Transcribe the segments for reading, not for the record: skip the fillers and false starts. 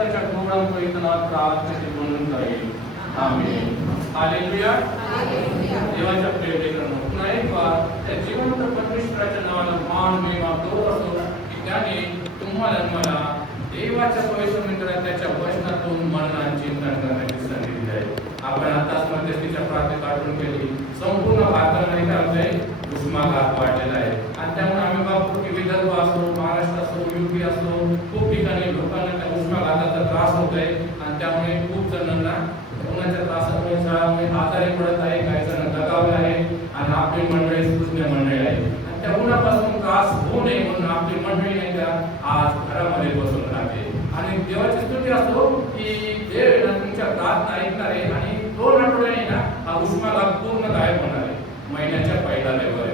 पुत्राच्या गोडम पैतनात प्रार्थनेचे म्हणून जाईल. आमेन. हालेलुया. देवाच्या प्रेरणेकडून पुन्हा एक वार त्या जिवंत परमेश्वराच्या नावाला मान महिमा गौरव असो की त्याने तुम्हाला मला देवाच्या पवित्र मंदिरात त्याच्या वचनातून मनन चिंतन करण्याची संधी दिली आहे. आपण आताच मध्यस्थीच्या प्रार्थनेत आठवण केली. संपूर्ण भारताला नाही चाललंय उष्माघात वाढलेला आहे आणि त्यामुळे आम्ही बघतो की विदर्भ असो, महाराष्ट्र असो, युपी असो, खूप ठिकाणी लोकांना त्या उष्माघाताचा त्रास होतोय आणि त्यामुळे खूप जणांना उन्हाच्या त्रासामुळे शाळामुळे आजारी पडत आहे, काही जण दगावले आहे आणि आपली मंडळी सुज्ञ मंडळी आहे आणि त्या उन्हापासून त्रास होऊ नये म्हणून आपली मंडळी नाही का आज घरामध्ये बसून राहते आणि देवाची स्तुती असो की देव तुमच्या प्रार्थना ऐकणार आहे आणि 2 आठवड्याने ना हा उष्माघात पूर्ण गायब होणार आहे. महिन्याच्या पहिल्या लेवल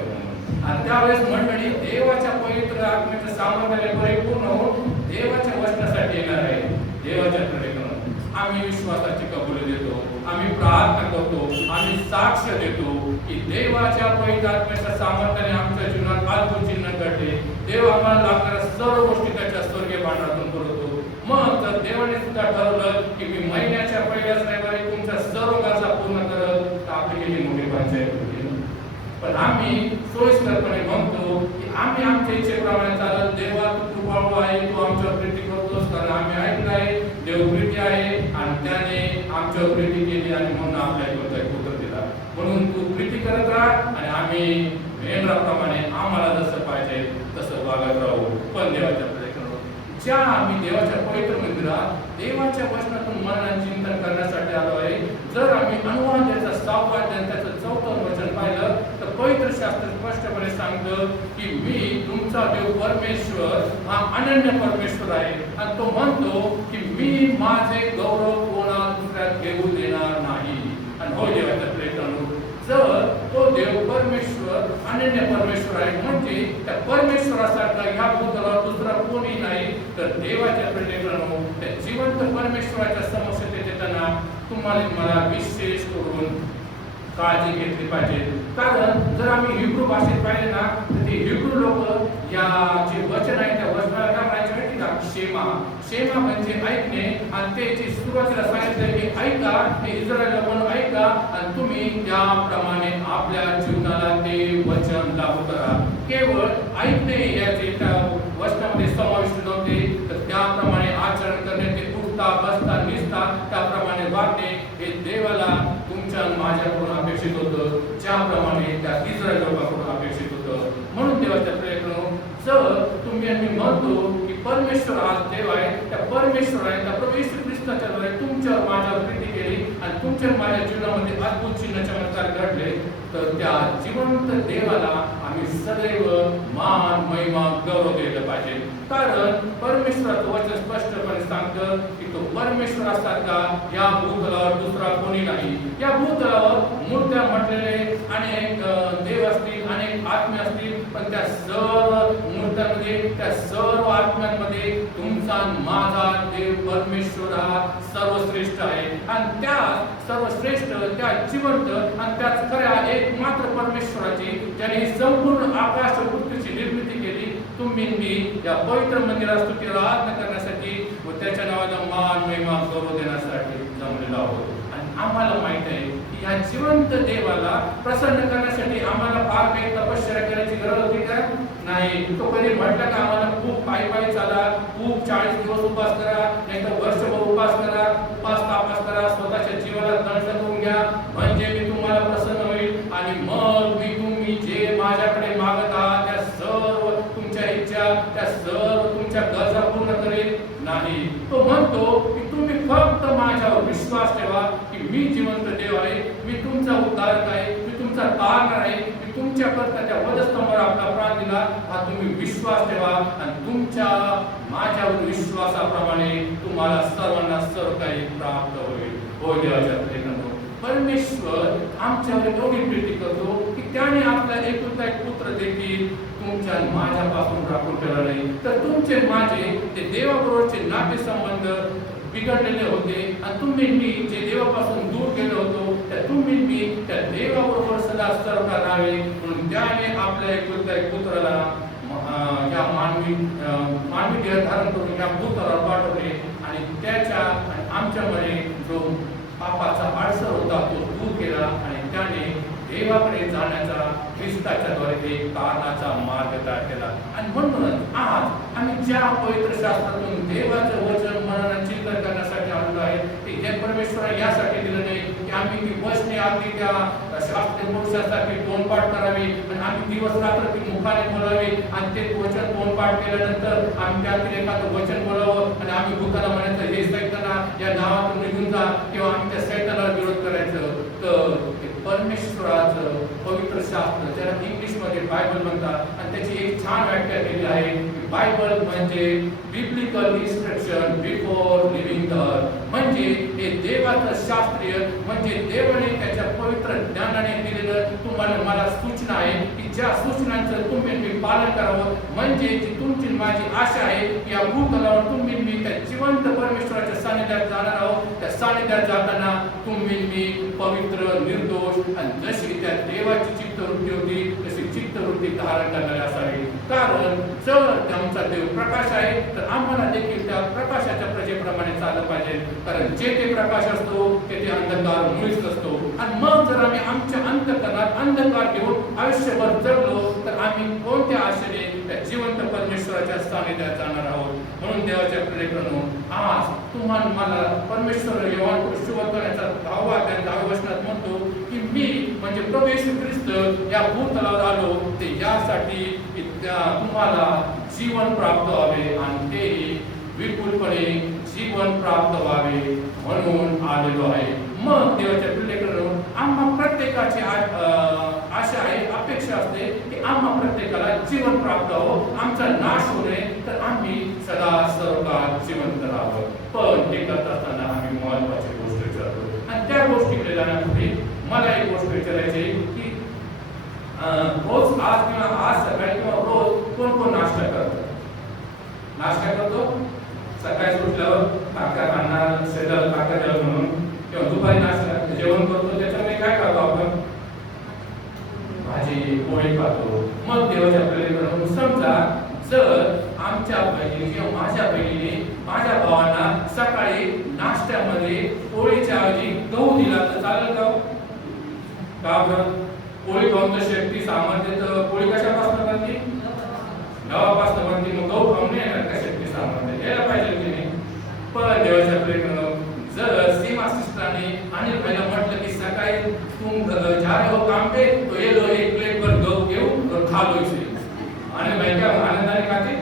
आणि त्यावेळेस मंडळी देवाच्या पवित्र आत्म्याच्या सामर्थ्याने परिपूर्ण होऊन देवाच्या वचनासाठी येणार आहे. देवाच्या प्रेरणेकडून आम्ही विश्वासाची कबुली देतो, आम्ही प्रार्थना करतो, आम्ही साक्ष देतो की देवाच्या पवित्र आत्म्याच्या सामर्थ्याने आमच्या जीवनात अद्भुत चिन्ह घडले. देव आम्हाला लागणाऱ्या सर्व गोष्टी त्याच्या स्वर्गीय भांडारातून पुरवतो. मग तर देवाने सुद्धा ठरवलं की मी महिन्याच्या पहिल्याच रविवारी तुमच्या सर्व गरजा पूर्ण करत आपली गेली मोठी पंचायत होती. पण आम्ही सोयीस्करपणे म्हणतो की आम्ही आमच्या इच्छेप्रमाणे चालत. देवा तू कृपाळू आहे, तू आमच्यावर प्रीती करतोस कारण आम्ही ऐकलं आहे देव प्रीती आहे आणि त्याने आमच्यावर प्रीती केली आणि म्हणून आपल्या ऐकवता एक पुत्र दिला. म्हणून तू प्रीती करत राहा आणि आम्ही मेंढराप्रमाणे आम्हाला जसं पाहिजे तसं वागत राहू. पण देवाच्या ज्या आम्ही देवाच्या पवित्र मंदिरात देवाच्या वचनातून मनन चिंतन करण्यासाठी आलो आहे. जर आम्ही अनुवाद त्याचा 6वा अध्याय त्याचं 4थं वचन पाहिलं तर पवित्र शास्त्र स्पष्टपणे सांगतं की मी तुमचा देव परमेश्वर हा अनन्य परमेश्वर आहे आणि तो म्हणतो की मी माझे गौरव कोणा दुसऱ्यात घेऊ देणार नाही. आणि हो देवाच्या प्रेरणेकडून जर तो देव परमेश्वर अनन्य परमेश्वर आहे म्हणजे त्या परमेश्वरासारखा ह्या भूतलावर दुसरा कोणी नाही. तर देवाच्या प्रेरणेकडून त्या जिवंत परमेश्वराच्या समक्षेत येताना तुम्हाला मला विशेष करून काळजी घेतली पाहिजे. कारण जर आम्ही हिब्रू भाषेत पाहिले ना तर ते हिब्रू लोक या जे वचन आहे त्या वचनाला काय म्हणायचे माहिती का? शेमा म्हणजे ऐकणे आणि ते जे सुरुवातीला सांगितलं की ऐका, ते इस्रायल लोकांना ऐका आणि तुम्ही त्याप्रमाणे आपल्या जीवनाला ते वचन लागू करा. केवळ ऐकणे या जे वचनामध्ये समाविष्ट नव्हते तर त्याप्रमाणे आचरण करणे, ते उठता बसता निसता त्याप्रमाणे वागणे हे देवाला तुमच्या माझ्याकडून अपेक्षित होतं, ज्याप्रमाणे त्या इस्रायल लोकांकडून अपेक्षित होतं. म्हणून देवाच्या प्रेरणेकडून जर तुम्ही आम्ही म्हणतो की परमेश्वर आज देव आहे, त्या परमेश्वर आहे त्या प्रभू येशू ख्रिस्ताच्या द्वारे तुमच्यावर माझ्यावर प्रीती केली आणि तुमच्या माझ्या जीवनामध्ये अद्भुत चिन्ह चमत्कार घडले, तर त्या जिवंत देवाला आम्ही सदैव मान महिमा गौरव दिलं पाहिजे. कारण परमेश्वराचं वचन स्पष्टपणे सांगतं की तो परमेश्वरासारखा या भूतलावर दुसरा कोणी नाही. या भूतलावर मूर्त्या म्हटलेले अनेक देव असतील, अनेक आत्मे असतील, पण त्या सर्व मूर्त्यांमध्ये त्या सर्व आत्म्यांमध्ये तुमचा माझा देव परमेश्वर हा सर्वश्रेष्ठ आहे आणि त्या सर्वश्रेष्ठ त्या जिवंत आणि त्याच खऱ्या एकमात्र परमेश्वराची ज्याने ही संपूर्ण आकाश व पृथ्वीची निर्मिती केली तुम्ही मी या पवित्र मंदिरात स्तुतीला आराधना करण्यासाठी व त्याच्या नावाला मान महिमा गौरव देण्यासाठी जमलेलो आहोत. आणि आम्हाला माहित आहे की या जिवंत देवाला प्रसन्न करण्यासाठी आम्हाला फार काही तपश्चर्या करायची गरज होती का? नाही. तो कधी म्हटलं का आम्हाला खूप पायी चाला, खूप 40 दिवस उपास करा, नाहीतर वर्षभर उपास करा, उपास तापास करा, स्वतःच्या जीवाला दंड करून घ्या म्हणजे मी तुम्हाला प्रसन्न होईल आणि मग मी तुम्ही जे माझ्याकडे मागत आहात त्या सर्व तुमच्या इच्छा त्या सर्व तुमच्या गरजा पूर्ण करेल? नाही. तो म्हणतो की तुम्ही फक्त माझ्यावर विश्वास ठेवा की मी जिवंत देव आहे, मी तुमचा उद्धारक आहे, मी तुमचा तारणार आहे, मी तुमच्याकरता त्या वधस्तंभावर आपला प्राण दिला. हा तुम्ही विश्वास ठेवा आणि तुमच्या माझ्यावर विश्वासाप्रमाणे तुम्हाला सर्वांना सर्व काही प्राप्त होईल. हो देवाच्या प्रेरणेने परमेश्वर आमच्यावर एवढी प्रीती करतो की त्याने आपला एकुलता एक पुत्र देखील तुमच्या माझ्यापासून राखून ठेवला नाही. तर तुमचे माझे ते देवाबरोबरचे नातेसंबंध बिघडलेले होते आणि तुम्ही मी जे देवापासून दूर गेलो होतो त्या तुम्ही मी त्या देवाबरोबर सदा सरकार राहावे म्हणून त्याने आपल्या एकुलता एक पुत्राला या मानवी देह धारण करून या भूतलावर पाठवले आणि आणि त्याच्या आणि आमच्यामध्ये जो पापाचा अडसर होता तो दूर केला आणि त्याने देवाकडे जाण्याचा ख्रिस्ताच्या द्वारे एक कारणाचा मार्ग तयार केला. आणि म्हणूनच आज आम्ही ज्या पवित्र शास्त्रातून देवाचं वचन मनन चिंतन करण्यासाठी आलेलो आहे ते हे परमेश्वराने यासाठी दिलं नाही की आम्ही ती वचने अगदी त्या शास्त्रीय पुरुषासाठी तोंडपाठ करावी आणि आम्ही दिवस रात्र ती मुखाने बोलावी आणि ते वचन तोंडपाठ केल्यानंतर आम्ही त्यातील एखादं वचन बोलावं आणि आम्ही भूताला म्हणायचं हे सैताना या नावातून निघून जा किंवा आम्ही त्या सैतानाला विरोध करायचं. तर परमेश्वराचं पवित्र शास्त्र ज्याला इंग्लिशमध्ये बायबल म्हणतात आणि त्याची एक छान व्याख्या केली आहे की बायबल म्हणजे biblical instruction before living the earth. म्हणजे हे देवाचं शास्त्रीय म्हणजे देवाने त्याच्या पवित्र ज्ञानाने दिलेलं तुम्हाला मला सूचना आहे की ज्या सूचनांचं तुम्ही मी पालन करावं. म्हणजे जी तुमची माझी आशा आहे की या भूतलावर तुम्ही मी त्या जिवंत परमेश्वराच्या सानिध्यात जाणार आहोत. त्या सानिध्यात जाताना तुम्ही मी पवित्र निर्दोष आणि जशी त्या देवाची चित्तवृत्ती होती तशी चित्तवृत्ती धारण करणारी असावी. कारण जर आमचा देव प्रकाश आहे तर आम्हाला देखील त्या प्रकाशाच्या प्रजेप्रमाणे चाललं पाहिजे. कारण जेथे प्रकाश असतो तेथे अंधकार मुळीच नसतो. आणि मग जर आम्ही आमच्या अंतःकरणात अंधकार घेऊन आयुष्यभर जगलो तर आम्ही कोणत्या आशेने त्या जिवंत परमेश्वराच्या सानिध्यात जाणार आहोत. म्हणून देवाच्या प्रेरणेनो आज तुम्हाला मला परमेश्वर योहान शुभकरण्याचा 10वा अध्याय 10व्या वचनात म्हणतो की मी म्हणजे प्रभू येशू ख्रिस्त या भूतलावर आलो ते यासाठी की तुम्हाला जीवन प्राप्त व्हावे आणि तेही विपुलपणे जीवन प्राप्त व्हावे म्हणून आलेलो आहे. मग देवाच्या प्रेरणेनो आम्हा प्रत्येकाची आशा आहे अपेक्षा असते की आम्हा प्रत्येकाला जीवन प्राप्त हो आमचा नाश होऊ नये तर आम्ही सदा सर्वकाळ जिवंत राहावं. पण ते करत असताना आम्ही महत्वाची गोष्ट विचारतो आणि त्या गोष्टीकडे जाण्यापूर्वी मला एक गोष्ट विचारायची की रोज आज किंवा आज सकाळी किंवा रोज कोण कोण नाश्ता करतो? नाश्ता करतो सकाळी उठल्यावर काका खाणार शरीराला ताकद द्यावं म्हणून किंवा दुपारी नाश्ता जेवण करतो त्याच्यामध्ये काय खातो आपण? भाजी पोळी खातो. मग देवाच्या प्रेरणेने समजा जर आमच्या बहिणी किंवा माझ्या बहिणीने माझ्या भावांना सकाळी नाश्त्यामध्ये पोळीच्या ऐवजी गहू दिला तर चालेल का? का बरं? पोळी खाऊन तर शक्ती सामर्थ्य तर पोळी कशापासून बनते? गव्हापासून बनते. मग गहू खाऊन नाही येणार का शक्ती सामर्थ्य? यायला पाहिजे की नाही? पण देवाच्या प्रेरणेने जर सीमा सिस्टरांनी अनिल भाईला म्हटलं की सकाळी तुम जा रहे हो काम पे तो ये लो एक प्लेट पर गहू घेऊ और खा लो इसे. आणि भाई काय आनंदाने खाते?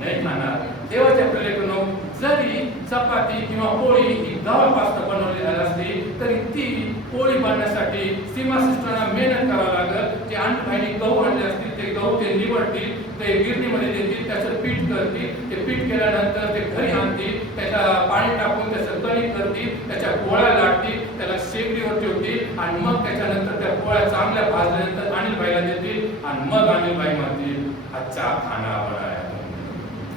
नाही खाणार. देवाच्या प्रेरणेने जरी चपाती किंवा पोळी ही गव्हापासून बनवलेली असते तरी ती पोळी बनवण्यासाठी सीमा सिस्टरना मेहनत करावं लागेल. जे अनिल भाईने गहू आणले असतील ते गहू ते निवडतील ते गिरणीमध्ये देतील त्याचं पीठ करतील. ते पीठ केल्यानंतर ते घरी आणतील त्याच्या पाणी टाकून त्याचं कणिक करतील त्याच्या पोळ्या लाटतील त्याला शेगडीवर ठेवतील आणि मग त्याच्यानंतर त्या पोळ्या चांगल्या भाजल्यानंतर अनिल भाईला देतील आणि मग अनिल भाई म्हणतील अच्छा खाना बनाया.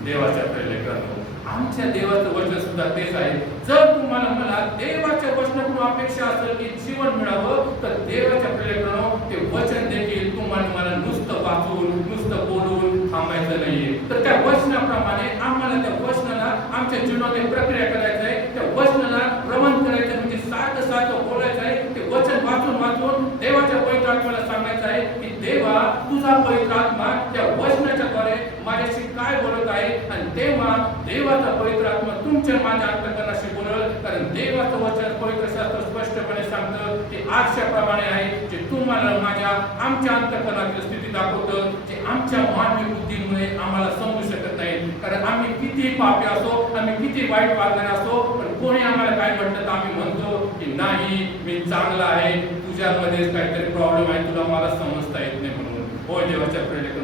देवाच्या प्रेरणेने आमच्या देवाचं वचन सुद्धा तेच आहे. जर तुम्हाला मला देवाच्या वचनाकडून अपेक्षा असेल की जीवन मिळावं तर देवाच्या प्रेरणेने ते वचन देखील तुम्हाला मला नुसतं वाचून नुसतं बोलून थांबायचं नाहीये. तर त्या वचनाप्रमाणे आम्हाला त्या वचनाला आमच्या जीवनामध्ये प्रक्रिया करायचं आहे. त्या वचनाला प्रमाण करायचं म्हणजे सारखं सारखं बोलायचं आहे. ते वचन वाचून वाचून देवाच्या पवित्र आत्म्याला सांगायचं आहे की देवा तुझा पवित्र आत्मा त्या वचनाच्या द्वारे माझ्याशी काय बोलत आहे आणि तेव्हा देवाचा पवित्र आत्मा तुमच्या माझ्या अंतःकरणाशी बोलल. कारण देवाचं वचन पवित्र शास्त्र स्पष्टपणे सांगतं की आरशाप्रमाणे आहे जे तुम्हाला माझ्या आमच्या अंतःकरणातील स्थिती दाखवतं जे आमच्या मानवी बुद्धीमुळे आम्हाला समजू शकत नाही. कारण आम्ही किती पापी असो आम्ही किती वाईट वागणारे असो पण कोणी आम्हाला काय म्हटलं तर आम्ही म्हणतो की नाही मी चांगला आहे तुझ्यामध्येच काहीतरी प्रॉब्लेम आहे तुला मला समजता येत नाही म्हणून. होय देवाच्या प्रेरणेने.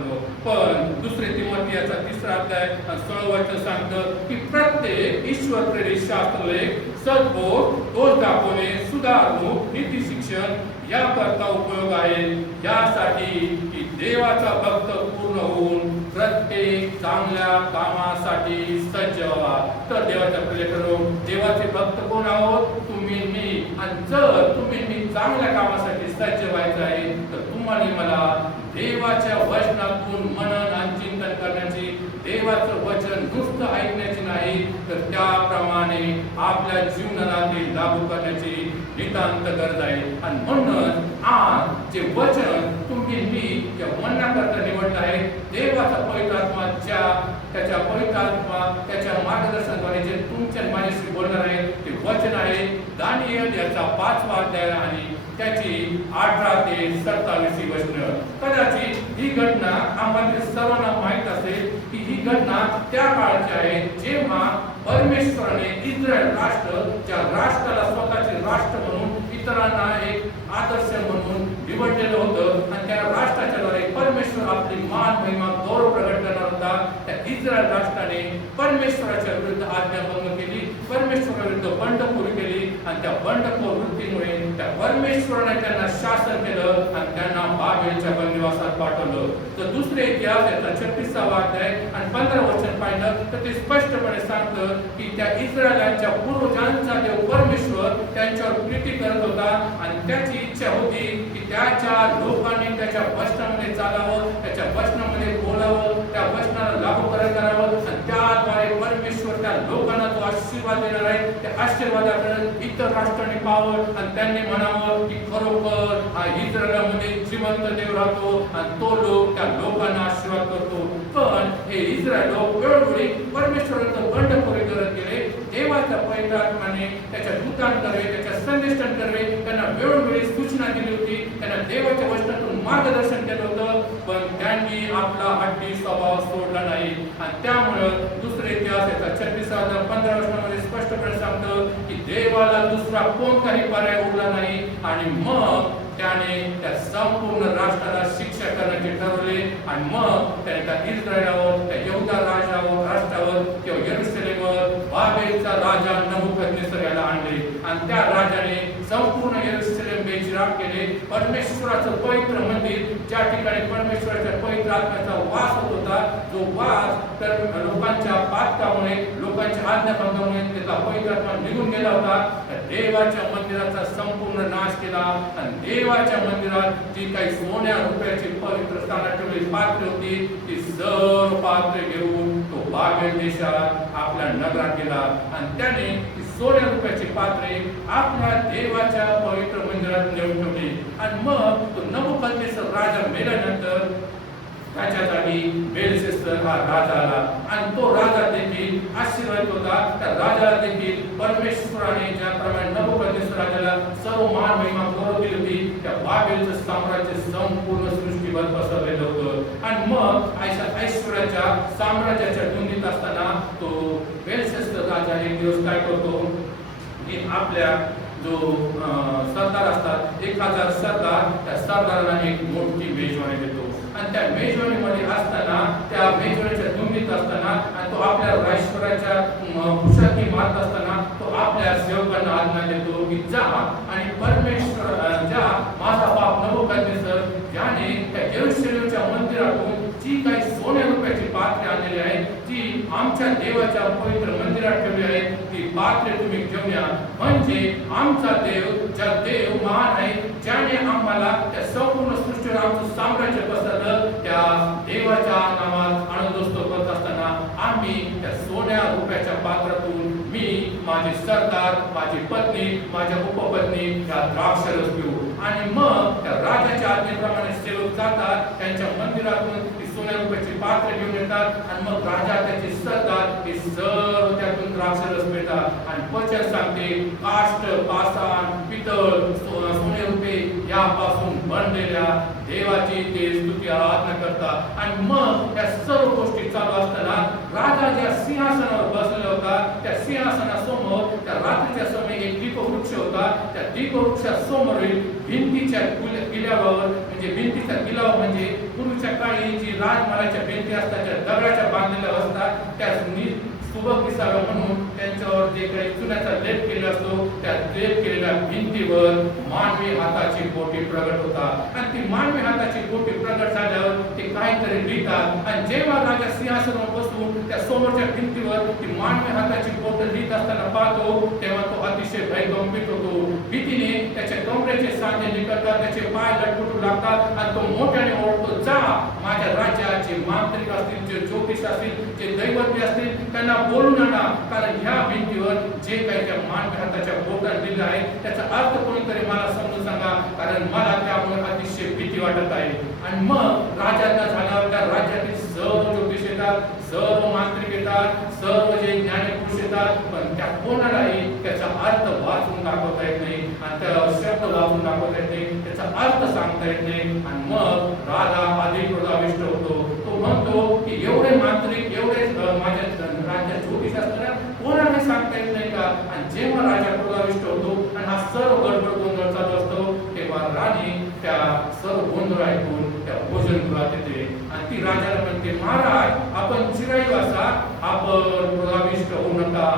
पण दुसरे तिमोथेयाचा 3रा अध्याय 16 वचन सांगतं की प्रत्येक ईश्वर प्रेरित शास्त्रलेख सद्बोध दोष दाखवणे सुधारणूक नीती शिक्षण याकरता उपयोग आहे यासाठी की देवाचा भक्त पूर्ण होऊन प्रत्येक चांगल्या कामासाठी सज्ज व्हावा. तर देवाच्या प्रेरणेने देवाचे भक्त कोण आहोत? तुम्ही मी. आणि जर तुम्ही मी चांगल्या कामासाठी सज्ज व्हायचं आहे तर तुम्हाला मला देवाच्या वचनातून मनन आणि चिंतन करण्याची देवाचं वचन नुसतं ऐकण्याची नाही तर तर त्याप्रमाणे आपल्या जीवनाला ते लागू करण्याची नितांत गरज आहे. आणि म्हणून आज जे वचन तुम्ही मी या म्हणण्याकरता निवडलं आहे, देवाचा पवित्र आत्मा त्याच्या पवित्र आत्मा त्याच्या मार्गदर्शनाद्वारे जे तुमच्या माझ्याशी बोलणार आहे ते वचन आहे दानिएल याचा 5वा अध्याय आणि त्याची 18 ते 27 वचन. कदाचित ही घटना आम्हाला सर्वांना माहीत असेल की ही घटना त्या काळची आहे जेव्हा परमेश्वराने इस्रायल राष्ट्र, ज्या राष्ट्राला स्वतःचे राष्ट्र म्हणून इतरांना एक आदर्श म्हणून निवडलेलं होतं आणि त्या राष्ट्राच्या द्वारे परमेश्वर आपली मान महिमा गौरव प्रकट करणार होता. त्या इस्रायल राष्ट्राने परमेश्वराच्या विरुद्ध आज्ञाभंग केली, परमेश्वराविरुद्ध बंडखोरी केली आणि त्या बंडखोर वृत्तीमुळे त्या परमेश्वराने त्यांना शासन केलं आणि त्यांना बाबेलच्या बंदिवासात पाठवलं. तर दुसरे इतिहास याचा 36वा अध्याय आणि 15 वचन पाहिलं तर ते स्पष्टपणे सांगतं की त्या इस्रायलांच्या पूर्वजांचा देव परमेश्वर त्यांच्यावर प्रीती करत होता आणि त्याची इच्छा होती की त्याच्या लोकांनी त्याच्या वचनामध्ये चालावं, त्याच्या वचनामध्ये बोलावं, त्या वचनाला लागू करावं आणि त्याद्वारे परमेश्वर त्या लोकांना जो आशीर्वाद देणार आहे त्या आशीर्वादाकडे इतर राष्ट्रांनी पाहावं आणि त्यांनी म्हणावं की खरोखर हा इस्रायलमध्ये जिवंत देव राहतो आणि तो लोक त्या लोकांना आशीर्वाद करतो. पण हे इस्रायल लोक वेळोवेळी परमेश्वराचं बंडखोरी करत गेले. देवाच्या पवित्र आत्म्याने त्याच्या दूतांकडे, त्याच्या संदेष्टांकडे त्यांना वेळोवेळी सूचना दिली होती, त्यांना देवाच्या वचनातून मार्गदर्शन केलं होतं, पण त्यांनी आपला हट्टी स्वभाव सोडला नाही. आणि त्यामुळे दुसरे इतिहास याचा 36वा अध्याय 15 वचनामध्ये स्पष्टपणे सांगतं की देवाला दुसरा कोणताही पर्याय उरला नाही आणि मग त्याने त्या संपूर्ण राष्ट्राला शिक्षा करण्याचे ठरवले. आणि मग त्याने त्या इस्रायलावर, त्या यहुदा राष्ट्रावर किंवा यरूशलेमवर बाबेलचा राजा नबुकदनेस्सर याला आणले आणि त्या राजाने संपूर्ण यरूशलेम बेचिराख केले. परमेश्वराचं पवित्र मंदिर, ज्या ठिकाणी परमेश्वराच्या पवित्र आत्म्याचा वास होत होता, जो वास तर लोकांच्या पातकामुळे, लोकांच्या आज्ञाभंगामुळे त्याचा पवित्र आत्मा निघून गेला होता, देवाच्या मंदिराचा संपूर्ण नाश केला आणि देवाच्या मंदिरात जी काही सोन्या रुपयाची पवित्र स्थानात ठेवलेली पात्रे होती ती सर्व पात्रे घेऊन तो बाबेल देशात आपल्या नगरात गेला आणि त्याने सोन्या रुपयाची पात्रे आपल्या देवाच्या पवित्र मंदिरात नेऊन ठेवली. आणि मग तो नबुकदनेस्सर राजा मेल्यानंतर त्याच्या जागी बेलशस्सर हा राजा आला आणि तो राजा देखील आशीर्वादित होता. त्या राजाला देखील परमेश्वराने ज्याप्रमाणे नबुकदनेस्सर राजाला सर्व मान महिमा गौरव दिली होती, त्या बाबेलचं साम्राज्य संपूर्ण सृष्टीवर पसरलेलं होतं. आणि मग ऐश्वर्याच्या साम्राज्याच्या धुंदीत असताना तो बेलशस्सर राजा एक दिवस काय करतो की आपल्या जो सरदार असतात 1000 सरदार, त्या सरदारांना एक मोठी मेजवानी देतो आणि त्या मेजवानीमध्ये असताना, त्या मेजवानीच्या धुंदीत असताना आणि तो आपल्या ऐश्वर्याच्या पोशाखी मारत असताना तो आपल्या सेवकांना आज्ञा देतो की जा आणि परमेश्वर ज्या माझा बाप नबुकदनेस्सर ज्याने त्या यरूशलेमच्या मंदिरातून जी काही सोन्या रुपयाची पात्रे आणलेली आहेत, ती आमच्या देवाच्या पवित्र मंदिरात ठेवली आहेत, ती पात्रे तुम्ही घेऊन या. म्हणजे आमचा देव, ज्या देव महान आहे, ज्याने आम्हाला त्या संपूर्ण सृष्टीवर आमचं साम्राज्य पसरलं, त्या देवाच्या नामात आनंदोत्सव करत असताना आम्ही त्या सोन्या रुपयाच्या पात्रातून मी, माझे सरदार, माझी पत्नी, माझ्या उपपत्नी या द्राक्षरस पिऊ. आणि मग त्या राजाच्या आज्ञेप्रमाणे सेवक जातात, त्यांच्या मंदिरातून सोन्या रुपयाची पात्रे घेऊन येतात आणि मग राजा त्याचे सरदार हे सर्व त्यातून द्राक्षरस पितात. आणि वचन सांगते काष्ट, पाषाण, पितळ, सोने रुपये यापासून बनलेल्या देवाची ते स्तुती आराधना करतात. आणि मग त्या सर्व गोष्टी चालू असताना राजा ज्या सिंहासनावर बसलेला होता, त्या सिंहासनासमोर त्या रात्रीच्या समयी एक दीपवृक्ष होता. त्या दीपवृक्षासमोरील भिंतीच्या किल्ल्यावर, म्हणजे भिंतीचा किल्ला म्हणजे पूर्वीच्या काळी जी राजमहालाच्या भिंती असतात, त्या दगडाच्या बांधलेल्या असतात, त्या सुबक दिसाव्या म्हणून त्यांच्यावर जे काही चुन्याचा लेप केलेला असतो, त्या लेप केलेल्या भिंतीवर मानवी हाताची बोटे प्रगट होतात. आणि ती मानवी हाताची बोटे प्रगट झाल्यावर ते काहीतरी लिहितात. आणि जेव्हा राजा सिंहासनावर बसून त्या समोरच्या भिंतीवर ती मानवी हाताची बोटे लिहित असताना पाहतो, तेव्हा तो अतिशय भयकंपित होतो. भीतीने त्याच्या कमरेचे सांधे निकटतात, त्याचे पाय लटपटू लागतात आणि तो मोठ्याने ओरडतो, जा माझ्या राज्याचे मांत्रिक असतील, जे ज्योतिष असतील, जे दैवज्ञ असतील, त्यांना बोलून आणा, कारण ह्या भिंतीवर जे काही त्या मानवी हाताच्या बोटात लिहिलं आहे त्याचा अर्थ कोणीतरी मला समजून सांगा, कारण मला त्यामुळे अतिशय भीती वाटत आहे. आणि मग राजांना झाल्यावर त्या राज्यातील सर्व ज्योतिष येतात, सर्व मांत्रिक येतात, सर्व जे ज्ञानी पुरुष येतात, पण त्या कोणालाही त्याचा अर्थ वाचून दाखवता येत नाही आणि त्या शब्द वाचून दाखवता येत नाही, त्याचा अर्थ सांगता येत नाही. आणि मग राजा अधिक क्रोधाविष्ट होतो. तो म्हणतो की एवढे मांत्रिक, एवढे माझ्या राज्यात ज्योतिष असताना कोणाला सांगता येत नाही का? आणि जेव्हा राजा क्रोधाविष्ट होतो आणि हा सर्व गडबड गोंधळ चालू असतो, तेव्हा राणी त्या सर्व गोंधळ ऐकून त्या भोजनगृहात येते आणि ती राजाला म्हणते, महाराज आपण चिराई वासा, आपण क्रोधाविष्ट होऊ नका.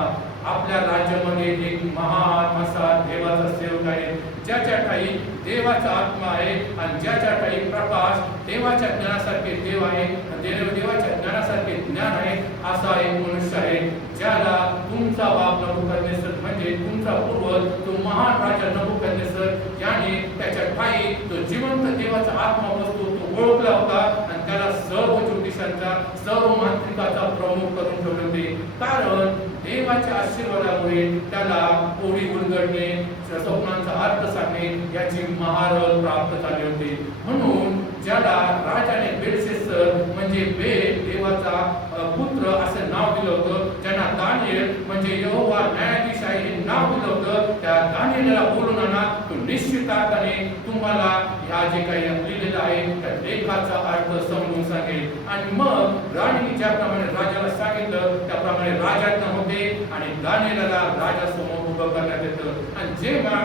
आपल्या राज्यामध्ये एक महान असा देवाचा सेवक आहे, ज्याच्या ठाई देवाचा आत्मा आहे आणि ज्याच्या ठाई प्रकाश, देवाच्या ज्ञानासारखे देव आहे, देवाच्या ज्ञानासारखे ज्ञान आहे, असा एक मनुष्य आहे, ज्याला तुमचा बाप नबुकदनेस्सर म्हणजे तुमचा पूर्वज तो महान राजा नबुकदनेस्सर याने त्याच्या ठाई तो जिवंत देवाचा आत्मा बसतो तो ओळखला होता आणि त्याला सर्व ज्योतिषांचा, सर्व मांत्रिकाचा प्रमुख करून ठेवले होते. कारण देवाच्या आशीर्वादामुळे त्याला कोडी उलगडणे, स्वप्नांचा अर्थ सांगणे याची महारथ प्राप्त झाली होती. म्हणून ज्याला राजाने बेलशस्सर म्हणजे बेल देवाचा पुत्र असे नाव दिलं होतं, ज्यांना दानिएल म्हणजे यहोवा न्यायाधीश आहे हे नाव दिलं होतं, त्या दानिएलला बोलून आणा, तो निश्चित अर्थाने तुम्हाला ह्या जे काही लिहिलेलं आहे त्या लेखाचा अर्थ समजून सांगेल. आणि मग राणीने ज्याप्रमाणे राजाला सांगितलं त्याप्रमाणे राजाज्ञा होते आणि दानिएलला राजासमोर उभं करण्यात येतं. आणि जेव्हा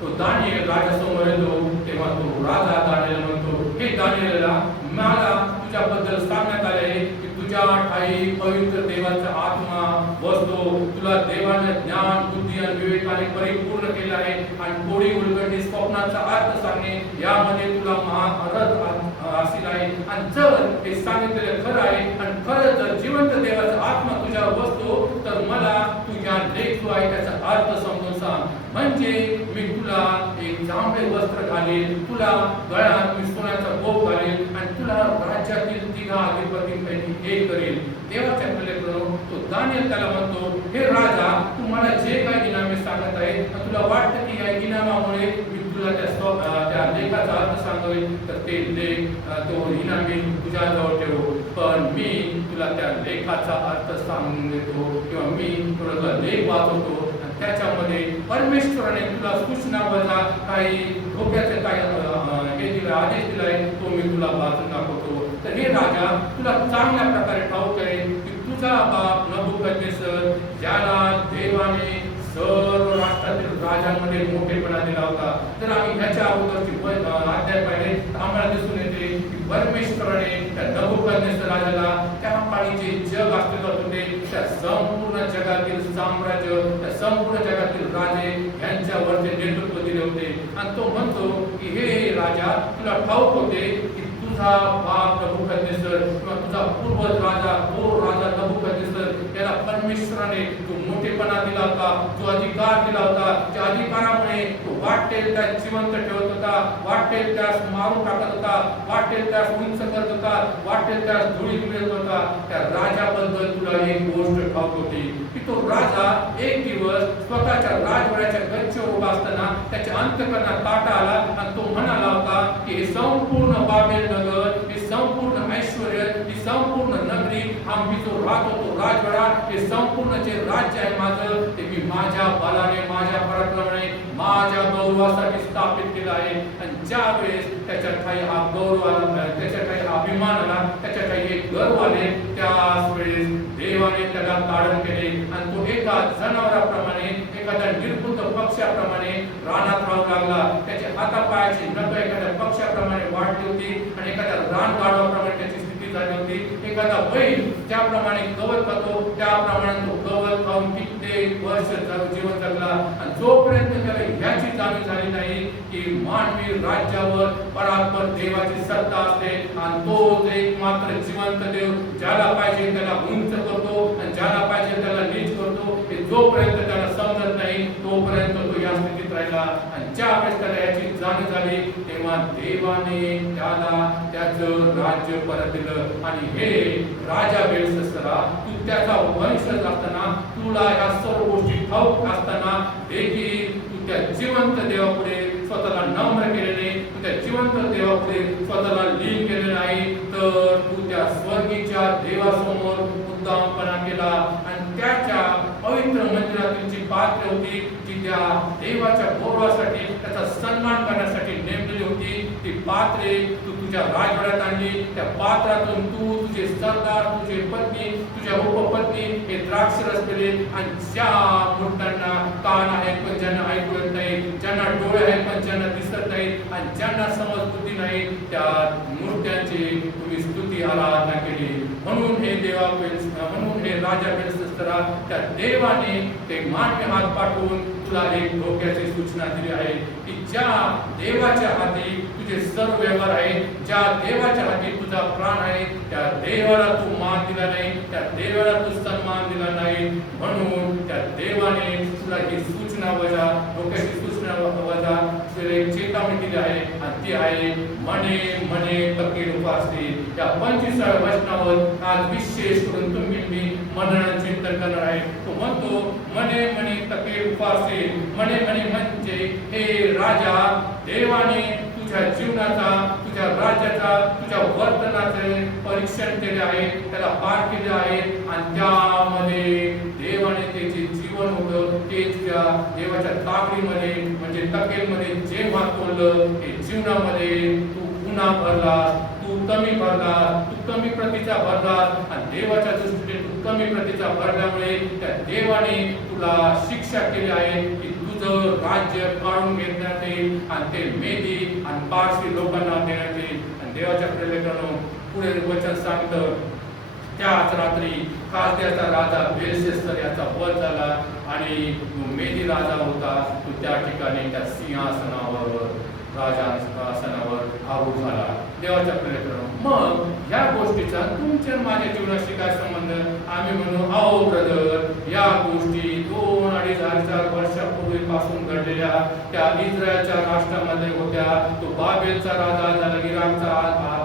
तो दानिएल राजासमोर येतो तेव्हा तो राजा दानिएल म्हणतो, हे दानिएलला, मला तुझ्याबद्दल सांगण्यात आले आहे की तुझ्या ठाई पवित्र देवाचा आत्मा बसतो, तुला देवाने ज्ञान, बुद्धी आणि विवेकाने परिपूर्ण केले आहे आणि कोडी उलगडणे, स्वप्नाचा अर्थ सांगणे यामध्ये तुला महारथ असेल आहे. आणि जर हे सांगितलेलं खरं आहे आणि खरं जर जिवंत देवाचा आत्मा तुझ्यावर बसतो तर मला तुझ्या लेख जो आहे त्याचा अर्थ समजून सांग, म्हणजे मी तुला एक जांभळे वस्त्र घालेल, तुला गळ्यात मी सोन्याचा गोप घालेल आणि तुला राज्यातील तिघा अधिपतींपैकी एक करेल. देवाच्या कलेकडून तो दानिएल त्याला म्हणतो, हे राजा, तू मला जे काही इनामे सांगत आहे तुला वाटतं की या इनामामुळे मी तुला त्या लेखाचा अर्थ सांगेल, तर ते लेख तो इनामी तुझ्याजवळ ठेव, पण मी तुला त्या लेखाचा अर्थ सांगून देतो किंवा मी तुला लेख वाचवतो आणि त्याच्यामध्ये परमेश्वराने तुला सूचना बदला काही धोक्याचे काही हे दिला आदेश दिलाय तो मी तुला वाचून दाखवतो. तर हे राजा, तुला चांगल्या प्रकारे ठाऊक आहे की तुझा बाप नबुकदनेस्सर, ज्याला देवाने सर्व राष्ट्रातील राजांमध्ये मोठेपणा दिला होता. जर आम्ही ह्याच्या अगोदरची अध्याय पाहिले तर आम्हाला दिसून येते की परमेश्वराने त्या नबुकदनेस्सर राजाला त्या काळी जे जग अस्तित्वात होते त्या संपूर्ण जगातील साम्राज्य, त्या संपूर्ण जगातील राजे यांच्यावरचे नेतृत्व दिले होते. आणि तो म्हणतो की हे राजा, तुला ठाऊक होते की तुझा बाप नबुकदनेस्सर किंवा तुझा पूर्वज राजा राजा नबुकदनेस्सर याला परमेश्वराने तो मोठेपणा दिला होता, जो अधिकार दिला होता, त्या अधिकारामुळे तो वाटेल त्यास जिवंत ठेवत होता, वाटेल त्यास मारून टाकत होता, वाटेल त्यास उंच करत होता, वाटेल त्यास धुळीत मिळत होता. त्या राजाबद्दल तुला एक गोष्ट ठाऊक होती की तो राजा एक दिवस स्वतःच्या राजवाड्याच्या गच्चीवर उभा असताना त्याच्या अंतःकरणात ताटा आला आणि तो म्हणाला होता की हे संपूर्ण बाबेल नगर, हे संपूर्ण ऐश्वर्य, ही संपूर्ण नगरी, आम्ही जो राहतो तो राजवाडा, हे संपूर्ण जे राज्य आहे माझं, ते मी माझ्या बलाने, माझ्या पराक्रमाने, माझ्या गौरवासाठी स्थापित केलं आहे. आणि ज्या वेळेस त्याच्या काही हा गौरव आला, त्याच्या काही अभिमान आला, त्याच्या काही एक गर्व आले, त्याच वेळेस देवाने त्याला ताडण केले आणि तो एका जनावराप्रमाणे, एखाद्या निर्बुद्ध पक्षाप्रमाणे रानात राहू लागला. त्याच्या हातापायाची नख एखाद्या पक्षाप्रमाणे वाढली होती आणि एखाद्या रानगाढवाप्रमाणे त्याची स्थिती झाली होती. एखादा बैल ज्याप्रमाणे गवत खातो त्याप्रमाणे तो गवत खाऊन कित्येक वर्ष जीवन जगला आणि जोपर्यंत त्याला ह्याची जाणीव झाली नाही की मानवी राज्यावर परात्पर देवाची सत्ता असते आणि तो एक मात्र जिवंत देव ज्याला पाहिजे त्याला उंच करतो आणि ज्याला पाहिजे त्याला नीच करतो, हे जोपर्यंत त्याला समजत नाही तोपर्यंत तो या स्थितीत राहिला आणि ज्या वेळेस त्याला याची जाणीव झाली तेव्हा देवाने त्याला त्याचं राज्य परत दिलं. आणि हे राजा बेलशस्सरा, तू त्याचा वंशज असताना, तुला या सर्व गोष्टी ठाऊक असताना देखील तू त्या जिवंत देवापुढे स्वतःला नम्र केले नाही, तू त्या जिवंत देवापुढे स्वतःला लीन केले नाही, तर तू त्या स्वर्गीच्या देवासमोर मुद्दामपणा केला. आणि त्याच्या पवित्र मंदिरातील जी पात्रे होती ती त्या देवाच्या गौरवासाठी, त्याचा सन्मान करण्यासाठी नेमलेली होती, ती पात्रे तू तुझ्या राजवाड्यात आणली. त्या पात्रातून तू, तुझे सरदार, तुझे पत्नी, तुझ्या उपपत्नी हे द्राक्ष रस पिले. आणि ज्या मूर्त्यांना कान आहेत पण ज्यांना ऐकू येत नाही, ज्यांना डोळे आहेत पण ज्यांना दिसत नाही, आणि ज्यांना समज बुद्धी नाही, त्या मूर्त्यांची तुम्ही स्तुती आराधना केली. म्हणून हे राजा बेलशस्सरा, त्या देवाने ते मानवी हात पाठवून तुला एक धोक्याची सूचना दिली आहे की ज्या देवाच्या हाती तुझे सर्व व्यवहार आहे, ज्या देवाच्या हाती तुझा प्राण आहे, त्या देवाला तू मान दिला नाही, त्या देवाला तू सन्मान दिला नाही. म्हणून त्या देवाने तुला ही सूचना वजा, धोक्याची सूचना वजा एक चेतावणी दिली आहे. आणि ती आहे मने मने तकीर उपासते. त्या 25व्या वचनावर आज विशेष करून तुम्ही मी मनन चिंतन करणार आहे. तो म्हणतो मने मने तकीर उपासते. मने मने म्हणजे हे राजा, देवाने तुझ्या जीवनाचा, तुझ्या राज्याचा, तुझ्या वर्तनाचे परीक्षण केले आहे, त्याला पार केले आहे. आणि त्यामध्ये देवाने त्याचे जीवन होतं ते त्या देवाच्या ताकदीमध्ये म्हणजे तकेमध्ये जेव्हा तोडलं, हे जीवनामध्ये तू पुन्हा भरला, तू कमी भरला, तू कमी प्रतीचा भरला. आणि देवाच्या दृष्टीने तू कमी प्रतीचा भरल्यामुळे त्या देवाने तुला शिक्षा केली आहे की तुझं राज्य काढून घेण्यात येईल आणि ते मेदी आणि पारसी लोकांना देण्यात येईल. आणि देवाच्या प्रेमिकांनो पुढे वचन सांगतं, त्याच रात्री कासद्याचा राजा बेलशस्सर याचा वध झाला आणि मेदी राजा होता, तो त्या ठिकाणी त्या सिंहासनावर राजासनावर आरूढ झाला. देवाच्या प्रेमिकांनो, मग या गोष्टीचा तुमच्या माझ्या जीवनाशी काय संबंध? आम्ही म्हणू अहो ब्रदर, या गोष्टी 2-2.5 वर्षापूर्वीपासून घडलेल्या त्या इस्रायलच्या राष्ट्रामध्ये होत्या. तो बाबेलचा राजा ज्याला इराकचा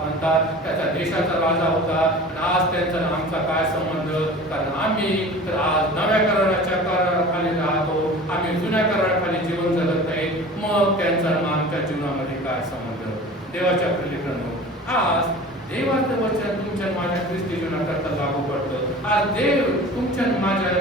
म्हणतात, त्याच्या देशाचा राजा होता. आणि आज त्यांचा आमचा काय संबंध? कारण आम्ही तर आज नव्या कराराच्या कराराखाली राहतो, आम्ही जुन्या कराराखाली जीवन जगत नाही. मग त्यांचा आमच्या जीवनामध्ये काय संबंध? देवाच्या प्रेमिकांनो, आज देवाचं वचन तुमच्या माझ्या ख्रिस्ती जीवनाकरता लागू पडतं. आज देव तुमच्या माझ्या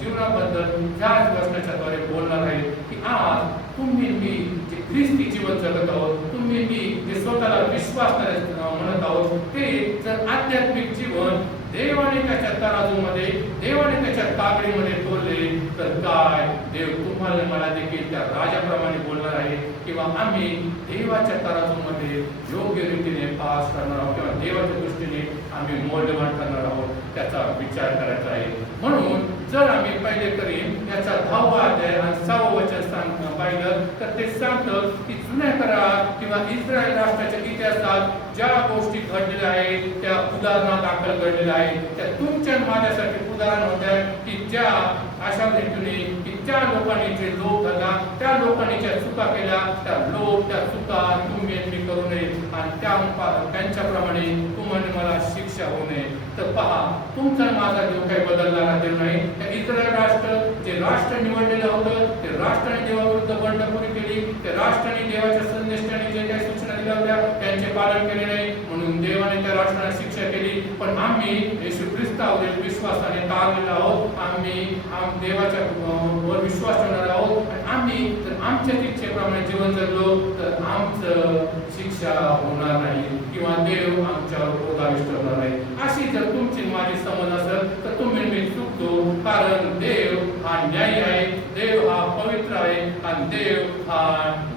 जीवनाबद्दल ह्याच वचनाच्याद्वारे बोलणार आहे की आज तुम्ही मी जे ख्रिस्ती जीवन जगत आहोत, तुम्ही मी जे स्वतःला विश्वास म्हणत आहोत, ते जर आध्यात्मिक जीवन देवाने त्याच्या तराजूमध्ये, देवाने त्याच्या ताकदीमध्ये तोडले, तर काय देव तुम्हाला मला देखील त्या राजाप्रमाणे बोलणार आहे किंवा आम्ही देवाच्या तराजूमध्ये योग्य रीतीने पास करणार आहोत किंवा देवाच्या दृष्टीने आम्ही मौल्यवान करणार आहोत, त्याचा विचार करायचा आहे. म्हणून जर आम्ही पहिले करीन याचा 10वा अध्याय आणि 6वं वचन पाहिलं तर ते सांगतं की जुन्या करारात किंवा इस्रायल राष्ट्राच्या इतिहासात ज्या गोष्टी घडलेल्या आहेत त्या उदाहरणादाखल घडलेल्या आहेत, त्या तुमच्या माझ्यासाठी उदाहरण होत्या की ज्या अशा रीतीने की त्या लोकांनी जे लोक झाला, त्या लोकांनी ज्या चुका केल्या, त्या चुका तुम्ही करू नये आणि त्यांच्याप्रमाणे तुम्हाला मला शिक्षा होऊ नये. तर पहा, तुमचा माझा देव काही बदलणारा देव नाही. त्या इस्रायल राष्ट्र जे राष्ट्र निवडलेलं होतं, ते राष्ट्राने देवाविरुद्ध बंडखोरी केली, ते राष्ट्राने देवाच्या संदेशाने जे काही सूचना दिल्या होत्या त्यांचे पालन केले नाही, म्हणून देवाने त्या राष्ट्राला शिक्षा केली. पण आम्ही येशू ख्रिस्तावरील विश्वासाने तारलेलो आहोत, आम्ही देवाच्या वर विश्वास ठेवणार आहोत आणि आम्ही जर आमच्या इच्छेप्रमाणे जीवन जगलो तर आमचं शिक्षा होणार नाही किंवा देव आमच्यावर क्रोधाविष्ट होणार नाही. अशी जर तुमची माझी समज असेल तर तुम्ही मी चुकतो, कारण देव हा न्यायी आहे, देव हा पवित्र आहे आणि देव हा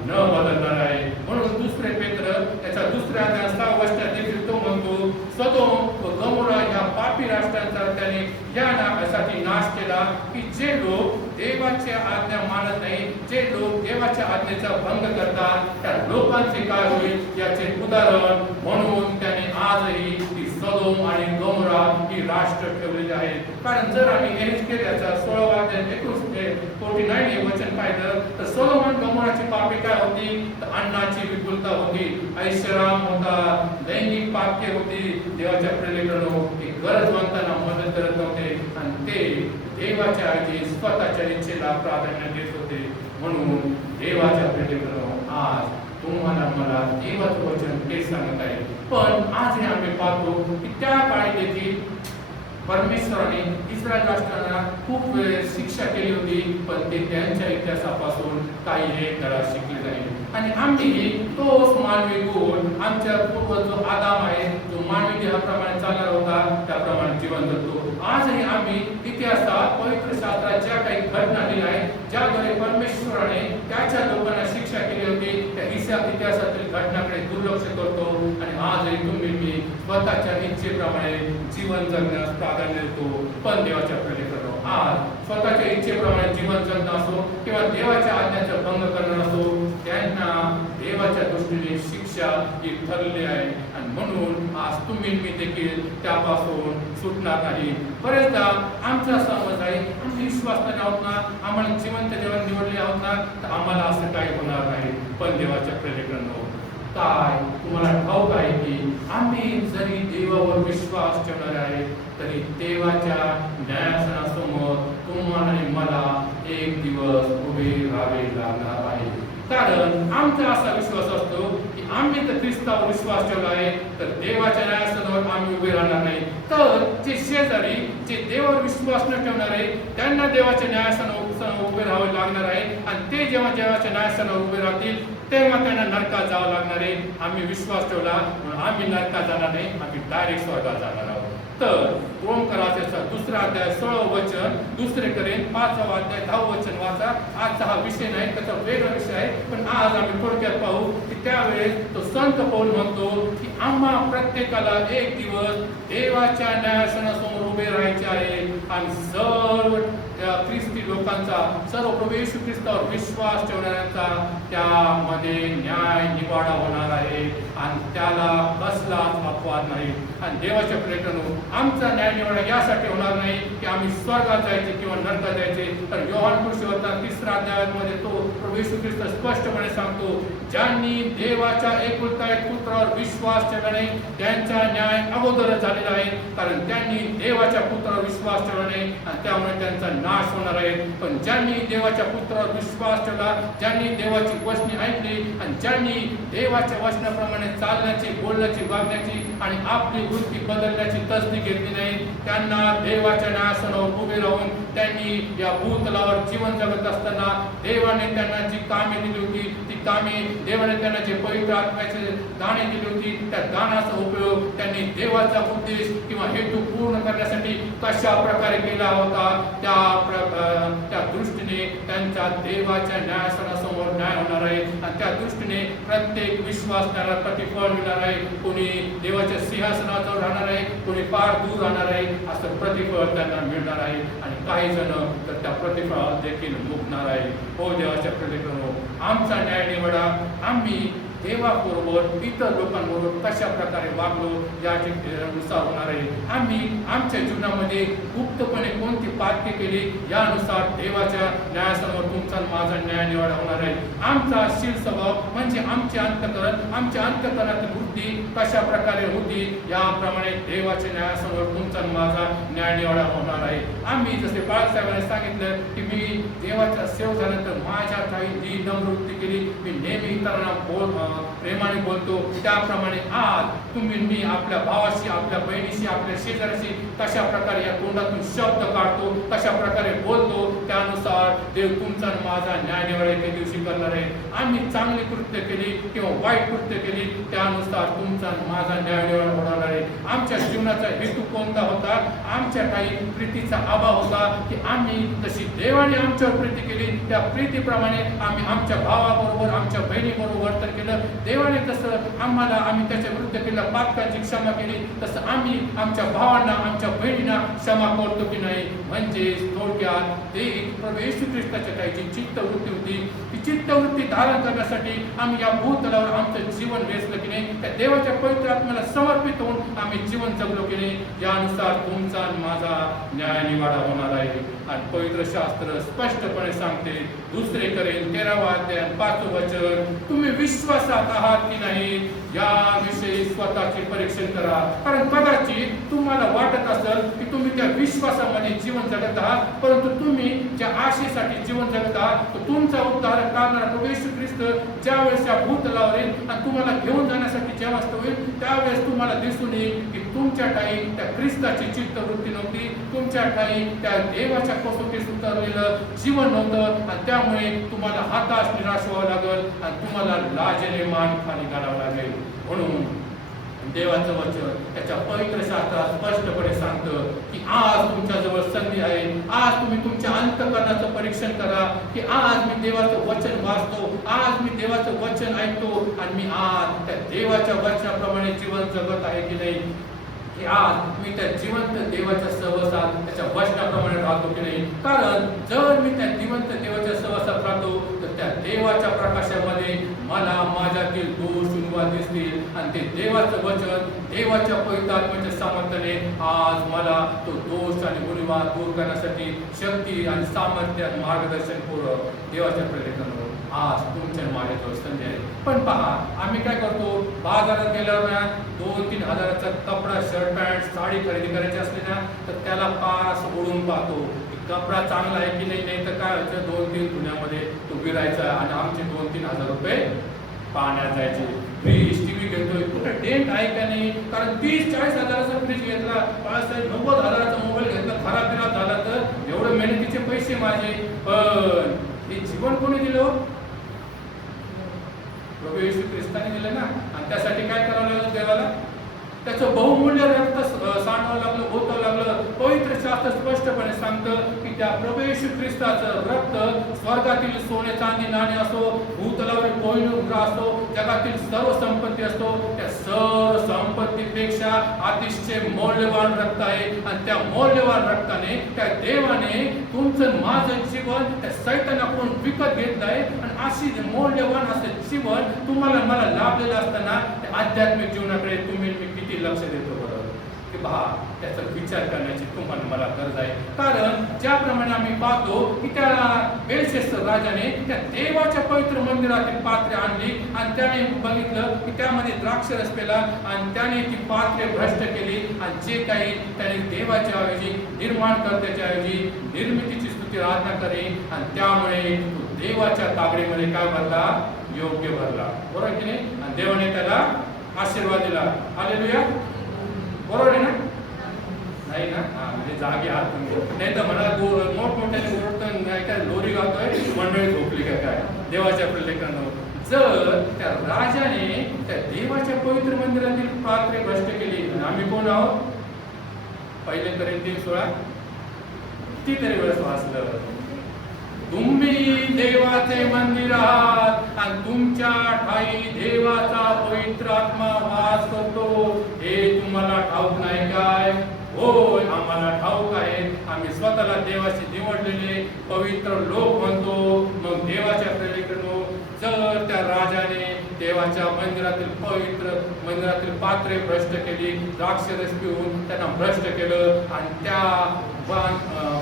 न बदलणार आहे. म्हणून 2 पेत्र याच्या 2ऱ्या अध्यायात 6व्या वचनात देखील तो म्हणतो, सदोम व गमोरा ह्या पापी राष्ट्रांचा त्याने या नावासाठी नाश केला की जे लोक देवाच्या आज्ञा मानत नाही, जे लोक देवाच्या आज्ञेचा भंग करतात, त्या लोकांचे काय होईल याचे उदाहरण म्हणून त्याने आजही ती सदोम आणि गमोरा ही राष्ट्र ठेवलेली आहेत. कारण जर आम्ही एहेजकेल याचा 16व्या अध्याय 19 49 हे वचन पाहिलं तर सोलोमन गमोराची पापे काय होती, तर अन्नाची विपुलता होती, ऐषाराम होता, लैंगिक पापे होती, देवाच्या प्रेलेकरांनो गरजवंतांना मदत करत नव्हते आणि ते देवाच्या ऐवजी स्वतःच्या इच्छेला प्राधान्य देत होते. म्हणून देवाच्या प्रेलेकरांनो आज तुम्हाला मला देवाचं वचन तेच सांगत आहे. पण आज आम्ही पाहतो की त्या काळी देखील परमेश्वराने इस्रायल राष्ट्रांना खूप वेळ शिक्षा केली होती, पण ते त्यांच्या इतिहासापासून काही एक धडा शिकले नाही. आणि आम्ही तोच मानवी गुण आमच्या पूर्वज जो आदाम आहे, जो मानवी देहाप्रमाणे चालणार होता त्याप्रमाणे जीवन जगतो. आजही आम्ही इतिहासात पवित्र शास्त्रात ज्या काही घटना दिल्या आहेत, ज्याद्वारे परमेश्वराने त्याच्या लोकांना शिक्षा केली होती, त्या इतिहासातील घटनाकडे दुर्लक्ष करतो आणि आजही तुम्ही मी स्वतःच्या इच्छेप्रमाणे जीवन जगण्यास प्राधान्य देतो. पण देवाच्या प्रेलेकरांनो आज स्वतःच्या इच्छेप्रमाणे जीवन जगणं असो किंवा देवाच्या आज्ञाचा भंग करणं असो, त्यांना देवाच्या दृष्टीने शिक्षा ही ठरली आहे. आणि म्हणून आज तुम्ही मी देखील त्यापासून सुटणार नाही. बरेचदा आमचा समज आहे आम्ही विश्वासाने आहोत ना, आम्हाला जिवंत जीवन निवडले आहोत ना, तर आम्हाला असं काही होणार नाही. पण देवाच्या प्रेलेकरांनो काय तुम्हाला ठाऊक आहे की आम्ही जरी देवावर विश्वास ठेवणार आहे तरी देवाच्या न्यायासनासमोर तुम्हाला आणि मला एक दिवस उभे राहावे लागणार आहे. कारण आमचा असा विश्वास असतो की आम्ही जर ख्रिस्तावर विश्वास ठेवला आहे तर देवाच्या न्यायासनावर आम्ही उभे राहणार नाही. तर जे शेजारी जे देवावर विश्वास न ठेवणारे त्यांना देवाच्या न्यायासनावर उभे राहावे लागणार आहे आणि ते जेव्हा देवाच्या न्यायासनावर उभे राहतील तेव्हा त्यांना नरकात जावं लागणार आहे. आम्ही विश्वास ठेवला म्हणून आम्ही नरकात जाणार नाही, आम्ही डायरेक्ट स्वर्गात जाणार आहोत. तर रोमकराचा 2 अध्याय 16 वचन, 2 करेंथ 5 अध्याय 10 वचन वाचा. आजचा हा विषय नाही, त्याचा वेगळा विषय आहे, पण आज आम्ही थोडक्यात पाहू की त्यावेळेस तो संत पौल म्हणतो की आम्हा प्रत्येकाला एक दिवस देवाच्या न्यायासनासमोर उभे राहायचे आहे आणि सर्व ख्रिस्ती लोकांचा, सर्व प्रभू येशू ख्रिस्तावर विश्वास ठेवणाऱ्यांचा त्यामध्ये न्याय निवाडा होणार आहे आणि त्याला कसलाच अपवाद नाही. आणि देवाच्या प्रेरणेने आमचा न्याय निवाडा यासाठी होणार नाही की आम्ही स्वर्गात जायचे किंवा नरकात जायचे. तर योहान पुरुषवृत्तात 3 अध्यायामध्ये तो प्रभू येशू ख्रिस्त स्पष्टपणे सांगतो, ज्यांनी देवाच्या एकुलता एक पुत्रावर विश्वास ठेवला नाही त्यांचा न्याय अगोदरच झालेला आहे, कारण त्यांनी देवाच्या पुत्रावर विश्वास ठेवला नाही आणि त्यामुळे त्यांचा नाश होणार आहे. पण ज्यांनी देवाच्या पुत्रावर विश्वास ठेवला, ज्यांनी देवाची वचने ऐकली आणि ज्यांनी देवाच्या वचनाप्रमाणे चालण्याची, बोलण्याची, वागण्याची आणि आपली वृत्ती बदलण्याची तसदी घेतली नाही, त्यांना देवाच्या न्यायासनावर उभे राहून त्यांनी या भूतलावर जीवन जगत असताना देवाने त्यांना जी कामे दिली होती ती कामे, देवाने त्यांना जे पवित्र आत्म्याचे दाणे दिली होती त्या दानाचा उपयोग त्यांनी देवाचा उद्देश किंवा हेतू पूर्ण करण्यासाठी कशा प्रकारे केला होता त्या दृष्टीने त्यांच्या देवाच्या न्यायासनासमोर न्याय होणार आहे आणि त्या दृष्टीने प्रत्येक विश्वास त्याला प्रतिफळ मिळणार आहे. कोणी देवाच्या सिंहासनावर राहणार आहे, कोणी फार दूर राहणार आहे, असं प्रतिफळ त्यांना मिळणार आहे आणि काही जण तर त्या प्रतिफळात देखील मुकणार आहे. हो देवाच्या प्रेलेकरांनो, आमचा न्याय निवडा आम्ही देवाबरोबर इतर लोकांबरोबर कशा प्रकारे वागलो यानुसार होणार आहे. आम्ही आमच्या जीवनामध्ये गुप्तपणे कोणती पातळी केली यानुसार देवाच्या न्यायासमोर तुमचा माझा न्याय निवाडा होणार आहे. आमचा शील स्वभाव म्हणजे आमचे अंतःकरण, आमच्या अंतःकरणातील वृत्ती कशा प्रकारे होती याप्रमाणे देवाच्या न्यायासमोर तुमचा माझा न्याय निवाडा होणार आहे. आम्ही जसे बाळासाहेबांनी सांगितलं की मी देवाचा सेवक झाल्यानंतर माझ्या काही जी नम्रवृत्ती केली, मी नेहमी इतरांना प्रेमाने बोलतो, त्याप्रमाणे आज तुम्ही मी आपल्या भावाशी, आपल्या बहिणीशी, आपल्या शेजाऱ्याशी कशा प्रकारे या तोंडातून शब्द काढतो, कशा प्रकारे बोलतो, त्यानुसार देव तुमचा माझा न्याय निवाडा एके दिवशी करणार आहे. आम्ही चांगली कृत्य केली किंवा वाईट कृत्य केली त्यानुसार तुमचा माझा न्याय निवाडा होणार आहे. आमच्या जीवनाचा हेतू कोणता होता? आमच्या काही प्रीतीचा अभाव होता की आम्ही जशी देवाने आमच्यावर प्रीती केली त्या प्रीतीप्रमाणे आम्ही आमच्या भावाबरोबर, आमच्या बहिणीबरोबर वर्तन केलं. देवाने जसं आम्ही त्याच्या विरुद्ध केलेल्या पातकाची क्षमा केली तसं आम्ही आमच्या भावांना, आमच्या बहिणींना क्षमा करतो की नाही. म्हणजे थोडक्यात ते प्रभू येशू ख्रिस्ताच्या काही जी चित्तवृत्ती होती ती चित्तवृत्ती धारण करण्यासाठी आम्ही या भूतलावर आमचं जीवन वेचलं की नाही, त्या देवाच्या पवित्र आत्म्याला समर्पित होऊन आम्ही जीवन जगलो की नाही, यानुसार तुमचा माझा न्याय निवाडा होणार आहे. आणि पवित्र शास्त्र शास्त्र स्पष्टपणे सांगते. दुसरे करेल 13वा अध्याय 5वं वचन, तुम्ही विश्वासात आहात की नाही याविषयी स्वतःचे परीक्षण करा. कारण कदाचित तुम्हाला वाटत असेल की तुम्ही त्या विश्वासामध्ये जीवन जगत आहात, परंतु तुम्ही ज्या आशेसाठी जीवन जगत आहात तो तुमचा उद्धार करणारा प्रभू येशू ख्रिस्त ज्यावेळेस त्या भूतलावर येईल आणि तुम्हाला घेऊन जाण्यासाठी जेव्हा होईल त्यावेळेस तुम्हाला दिसून येईल की तुमच्या ठाई त्या ख्रिस्ताची चित्तवृत्ती नव्हती, तुमच्या ठाई त्या देवाच्या कसोटीस उतरलेलं जीवन नव्हतं आणि त्यामुळे तुम्हाला हताश निराश व्हावं लागेल आणि तुम्हाला लाजेने मान खाली घालावं लागेल. म्हणून देवाचं वचन त्याच्या पवित्र शास्त्रात स्पष्टपणे सांगतं की आज तुमच्या जवळ संधी आहे. आज तुम्ही तुमच्या अंतःकरणाचं परीक्षण करा की आज मी देवाचं वचन वाचतो, आज मी देवाचं वचन ऐकतो आणि मी आज त्या देवाच्या वचनाप्रमाणे जीवन जगत आहे की नाही, की आज मी त्या जिवंत देवाच्या सहवासात त्याच्या वचनाप्रमाणे राहतो की नाही. कारण जर मी त्या जिवंत देवाच्या सहवासात राहतो तर त्या देवाच्या प्रकाशामध्ये मला माझ्यातील दोष उन्माद दिसतील आणि ते देवाचं वचन देवाच्या पवित्र आत्म्याच्या सामर्थ्याने आज मला तो दोष आणि उन्माद दूर करण्यासाठी शक्ती आणि सामर्थ्य आणि मार्गदर्शन पूर्वक देवाच्या प्रेरितांवर आज तुमच्या माझ्याजवळ संधी आहे. पण पहा, आम्ही काय करतो, बाजारात गेल्यावर ना 2-3 हजाराचा कपडा, शर्ट, पॅन्ट, साडी खरेदी करायची असली ना तर त्याला पार असं ओढून पाहतो कपडा चांगला आहे की नाही. नाही तर काय व्हायचं, 2-3 धुण्यामध्ये तो विरायचा आणि आमचे 2-3 हजार रुपये पाण्यात जायचे. फ्रीज, टीव्ही घेतोय, कुठं डेंट आहे का नाही. कारण 30-40 हजाराचा फ्रीज घेतला, 90 हजाराचा मोबाईल घेतला, खराब बिराब झाला तर एवढे मेहनतीचे पैसे माझे. पण हे जीवन कोणी दिलं? प्रभू येशू ख्रिस्ताने दिलं ना. आणि त्यासाठी काय करावं लागलं देवाला? त्याचं बहुमूल्य रक्त सांडावं लागलं, होतं लागलं. पवित्र शास्त्र स्पष्टपणे सांगतं की त्या प्रभू येशू ख्रिस्ताचं रक्त स्वर्गातील सोने चांदी नाणे असो, भूतलावरील कोहिनूर असो, जगातील सर्व संपत्ती असतो, त्या सर्व संपत्तीपेक्षा अतिशय मौल्यवान रक्त आहे. आणि त्या मौल्यवान रक्ताने त्या देवाने तुमचं माझं जीवन त्या सैतानाकडून विकत घेतलं आहे. आणि अशी मौल्यवान असं जीवन तुम्हाला मला लाभलेलं असताना त्या आध्यात्मिक जीवनाकडे तुम्ही किती लक्ष देतो बरोबर की पहा, त्याचा विचार करण्याची तुम्हाला मला गरज आहे. कारण ज्याप्रमाणे आम्ही पाहतो की त्या बेलशस्तर राजाने त्या देवाच्या पवित्र मंदिरातील पात्रे आणली आणि त्याने बघितलं की त्यामध्ये द्राक्षरस पेला आणि त्याने ती पात्रे भ्रष्ट केली आणि जे काही त्याने देवाच्या ऐवजी निर्माणकर्त्याच्या ऐवजी निर्मितीची स्तुती आराधना करे आणि त्यामुळे देवाच्या तागडीमध्ये काय भरला? योग्य भरला. बरोबर की नाही? आणि देवाने त्याला आशीर्वाद दिला. हालेलुया. बरोबर आहे ना? नाही ना? म्हणजे जागे आहात तुम्ही. नाही तर म्हणा मोठमोठ्याने ओरडतं नाही काय, लोरी गातोय, मंडळी झोपली का काय देवाच्या लेकरांवर. जर त्या राजाने त्या देवाच्या पवित्र मंदिरातील पात्रे भ्रष्ट केली आणि आम्ही कोण आहोत? 1 कोरिंथी 16 कितीतरी वेळेस वाचलं. तुम्ही देवाचे मंदिर आहात आणि तुमच्या ठाई देवाचा पवित्र आत्मा वास करतो. हे तुम्हाला ठाऊक नाही काय? होय, आम्हाला ठाऊक आहे. आम्ही स्वतःला देवाचे निवडलेले पवित्र लोक म्हणतो. मग देवाच्या प्रेरितांनो, जर त्या राजाने देवाच्या मंदिरातील पवित्र मंदिरातील पात्रे भ्रष्ट केली, द्राक्षरस पिऊन त्यांना भ्रष्ट केलं आणि त्या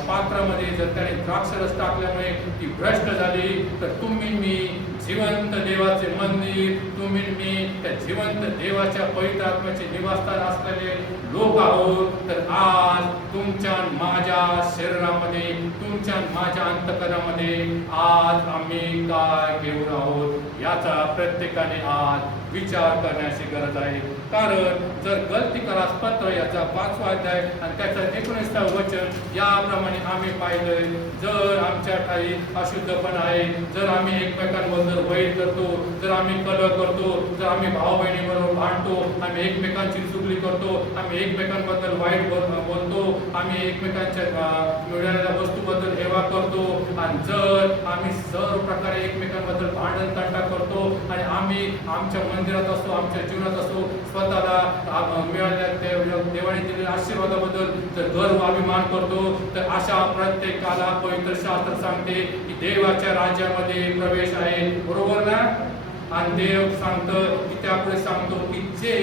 पात्रामध्ये जर त्याने द्राक्षरस टाकल्यामुळे ती भ्रष्ट झाली तर तुम्ही मी जिवंत देवाचे मंदिर, तुम्ही मी त्या जिवंत देवाच्या पवित्र आत्म्याचे निवासस्थान असलेले लोक आहोत. तर आज तुमच्या माझ्या शरीरामध्ये, तुमच्या माझ्या अंतःकरणामध्ये आज आम्ही काय घेऊन आहोत याचा प्रत्येकाने आज विचार करण्याची गरज आहे. कारण जर गलतीकारास पत्र याचा 5वा अध्याय आणि त्याचा 19वा वचन याप्रमाणे आम्ही पाहिलंय, जर आमच्या ठाई अशुद्धपण आहे, जर आम्ही एकमेकांबद्दल वैर करतो, जर आम्ही कलह करतो, जर आम्ही भाऊ बहिणीबरोबर भांडतो, आम्ही एकमेकांची चुगली करतो, आम्ही एकमेकांबद्दल वाईट बोलतो, आम्ही एकमेकांच्या मिळालेल्या वस्तूबद्दल हेवा करतो आणि जर आम्ही सर्व प्रकारे एकमेकांबद्दल भांडण तंटा करतो आणि आम्ही आमच्या मंदिरात असो, आमच्या जीवनात असो, स्वतःला मिळालेल्या देवाने दिलेल्या आशीर्वादाबद्दल जर गर्व अभिमान करतो, तर अशा प्रत्येकाला पवित्र शास्त्र सांगते की देवाच्या राज्यामध्ये प्रवेश आहे. बरोबर ना? आणि देव सांगतं की त्यापुढे सांगतो की जे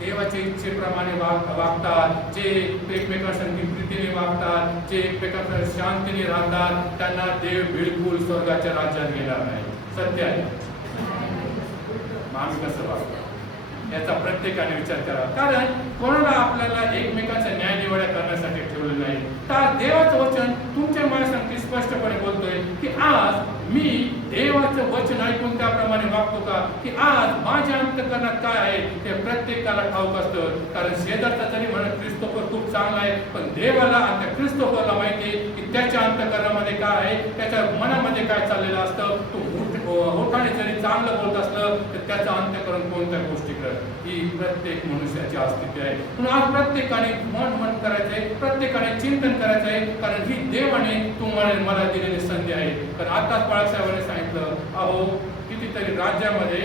देवाच्या इच्छेप्रमाणे वागतात, जे एकमेकांसाठी प्रीतीने वागतात, जे एकमेकांकडे शांतीने राहतात, त्यांना देव बिलकुल स्वर्गाच्या राज्यात गेला नाही. सत्य आहे. आम्ही कसं वागतो याचा प्रत्येकाने विचार करा. कारण कोणाला आपल्याला एकमेकांचा न्याय निवाडा करण्यासाठी ठेवलं नाही. तर देवाचं वचन तुमच्या माझ्यासाठी स्पष्टपणे बोलतोय की आज मी देवाचं वचन ऐकून त्याप्रमाणे वागतो का, की आज माझ्या अंतःकरणात काय आहे ते प्रत्येकाला ठाऊक असतं. कारण शेजारचा जरी म्हणत क्रिस्तोफर खूप चांगला आहे, पण देवाला आणि त्या क्रिस्तोफरला माहिती आहे की त्याच्या अंतःकरणामध्ये काय आहे, त्याच्या मनामध्ये काय चाललेलं असतं. तो होठाने जरी चांगलं बोलत असलं तर त्याचं अंतःकरण कोणत्या गोष्टी करत, ही प्रत्येक मनुष्याची अस्तित्व आहे. म्हणून आज प्रत्येकाने मन करायचंय, प्रत्येकाने चिंतन करायचंय, कारण ही देवाने तुम्हाला मला दिलेली संधी आहे. कारण आताच बाळासाहेबांनी सांगितलं, अहो कितीतरी राज्यामध्ये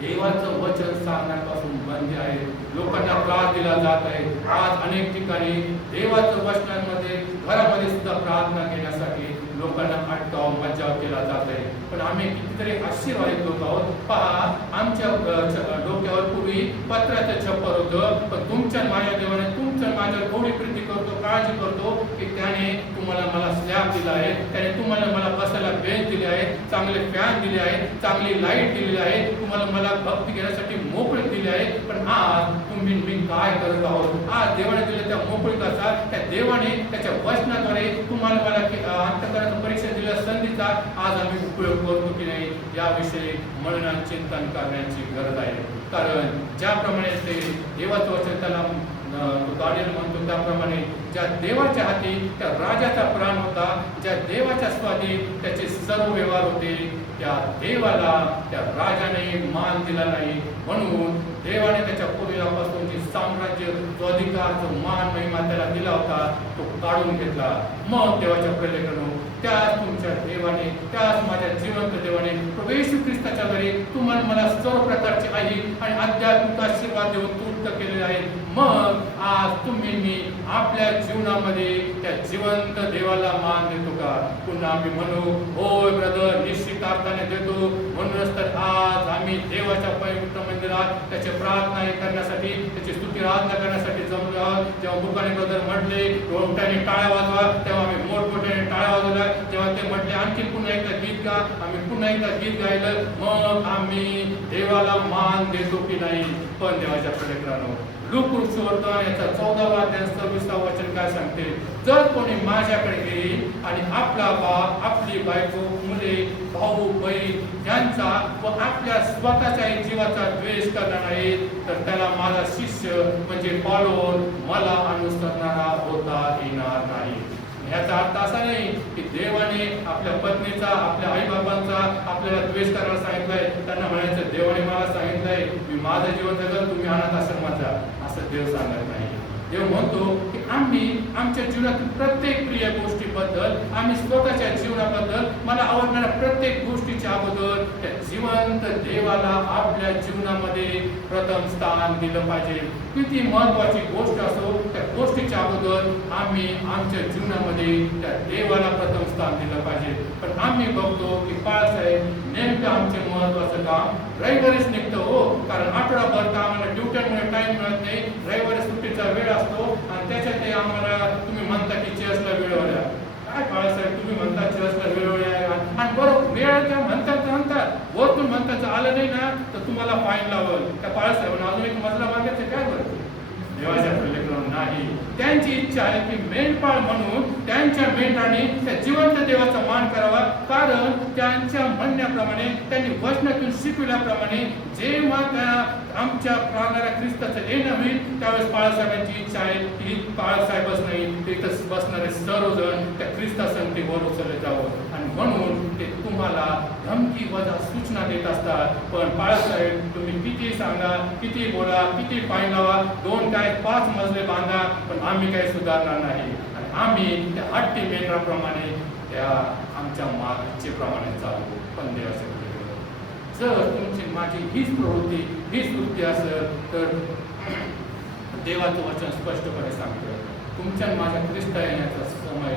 देवाचं वचन सांगण्यापासून बंदी आहे, लोकांना त्रास दिला जात आहे. आज अनेक ठिकाणी देवाचं वचनांमध्ये घरामध्ये सुद्धा प्रार्थना घेण्यासाठी लोकांना अटकाव मज्जाव केला जात आहे. पण आम्ही कितीतरी आशीर्वादित लोक आहोत. पहा, आमच्या डोक्यावर पूर्वी पत्र्याचं छप्पर होतं, पण तुमच्या माझ्या देवाने तुमच्या माझ्या एवढी प्रीती करतो, काळजी करतो की त्याने तुम्हाला मला स्लॅब दिला आहे, त्याने तुम्हाला मला बसायला बेंच दिले आहे, चांगले फॅन दिले आहेत, चांगली लाईट दिलेली आहे, तुम्हाला मला भक्ती घेण्यासाठी मोकळीक दिली आहे. पण आज तुम्ही मी काय करत आहोत? आज देवाने दिले त्या मोकळीकाचा, त्या देवाने त्याच्या वचनाद्वारे तुम्हाला मला अंतःकरणाचं परीक्षा दिल्या संधीचा आज आम्ही उपयोग करतो की नाही याविषयी मनन चिंतन करण्याची गरज आहे. कारण ज्याप्रमाणे ते देवाचं वचन त्याला दानियल म्हणतो त्याप्रमाणे ज्या देवाच्या हाती त्या राजाचा प्राण होता, ज्या देवाच्या स्वाधी त्याचे सर्व व्यवहार होते, त्या देवाला त्या राजाने मान दिला नाही. म्हणून देवाने त्याच्या पूर्वीपासून जे साम्राज्य, जो अधिकार, जो मान महिमा त्याला दिला होता तो काढून घेतला. मग देवाच्या प्रेलेकरांनो, त्याच तुमच्या देवाने, त्याच माझ्या जिवंत देवाने प्रभू येशू ख्रिस्ताच्या द्वारे तुम्हाला मला सर्व प्रकारचे आई आणि आध्यात्मिक आशीर्वाद देऊन तृप्त केलेले आहेत. मग आज तुम्ही मी आपल्या जीवनामध्ये त्या जिवंत देवाला मान देतो का? पुन्हा आम्ही म्हणू, होय ब्रदर, निश्चित अर्थाने देतो. म्हणूनच तर आज आम्ही देवाच्या पवित्र मंदिरात त्याची प्रार्थना करण्यासाठी, त्याची स्तुती आराधना करण्यासाठी जमलो आहोत. जेव्हा बुकाने ब्रदर म्हटले मोठ्याने टाळ्या वाजवा, तेव्हा आम्ही मोठमोठ्याने टाळ्या वाजवल्या. जेव्हा ते म्हटले आणखी पुन्हा एकदा गीत गा, आम्ही पुन्हा एकदा गीत गायलं. मग आम्ही देवाला मान देतो की नाही? पण देवाच्या प्रेलेकरांनो, लूक सुवर्तमान याचा 14वा अध्याय 26वा वचन काय सांगते? जर कोणी माझ्याकडे येईल आणि आपला बाप, आपली बायको, मुले, भाऊ, बहीण यांचा व आपल्या स्वतःच्या जीवाचा द्वेष करणार नाही, तर त्याला माझा शिष्य म्हणजे फॉलोअर, मला अनुसरणारा होता येणार नाही. याचा अर्थ असा नाही की देवाने आपल्या पत्नीचा, आपल्या आई बाबांचा आपल्याला द्वेष करायला सांगितलंय. त्यांना म्हणायचं देवाने मला सांगितलंय मी माझं जीवन जगत, तुम्ही अनाथ आश्रमात जा, असं देव सांगत नाही. देव म्हणतो की आम्ही आमच्या जीवनातील प्रत्येक प्रिय गोष्टीबद्दल, आम्ही स्वतःच्या जीवनाबद्दल, मला आवडणाऱ्या प्रत्येक गोष्टीच्या अगोदर त्या जिवंत देवाला आपल्या जीवनामध्ये प्रथम स्थान दिलं पाहिजे. किती महत्वाची गोष्ट असो, त्या गोष्टीच्या अगोदर आम्ही आमच्या जीवनामध्ये त्या देवाला प्रथम स्थान दिलं पाहिजे. पण आम्ही बघतो की बाळासाहेब नेमकं आमचे महत्वाचं काम रविवारीच निघतं. हो, कारण आठवडाभर आम्हाला ड्युट्यांमुळे टाइम मिळत नाही. रविवारी सुट्टीचा वेळ असतो आणि त्याच्यात आम्हाला तुम्ही म्हणता की चेसला वेळेवर या. काय बाळासाहेब तुम्ही म्हणता चेसला वेळेवर या, आणि बरोबर वेळ त्या म्हणतात वरतून म्हणतात आलं नाही ना तर तुम्हाला फाईन लावल. त्या बाळासाहेबांना अजून एक मजला मागायचं काय बरं? देवाच्या प्रेलेकरांनो, नाही. त्यांची इच्छा आहे की मेंढपाळ म्हणून त्यांच्या मेंढराने त्या जिवंत देवाचा मान करावा. कारण त्यांच्या म्हणण्याप्रमाणे, त्यांनी वचनातून शिकविल्याप्रमाणे जेव्हा त्या आमच्या प्राणाला ख्रिस्ताचं येणं होईल त्यावेळेस बाळासाहेबांची इच्छा आहे की बाळासाहेबच नाही, तिथं बसणारे सर्वजण त्या ख्रिस्तासंगतीवर उचलले जावं. आणि म्हणून ते तुम्हाला धमकी वजा सूचना देत असतात. पण बाळासाहेब तुम्ही किती सांगा, किती बोला, किती फाईन लावा, 2 काय 5 मजले बांधा, पण आम्ही काही सुधारणार नाही. आणि आम्ही त्या हट्टी मेंढराप्रमाणे त्या आमच्या मागचेप्रमाणे चालू. पण देवाचे जर तुमची माझी हीच प्रवृत्ती, हीच वृत्ती असेल तर देवाचं वचन स्पष्टपणे सांगतं तुमच्या माझ्या ख्रिस्त येण्याचा समय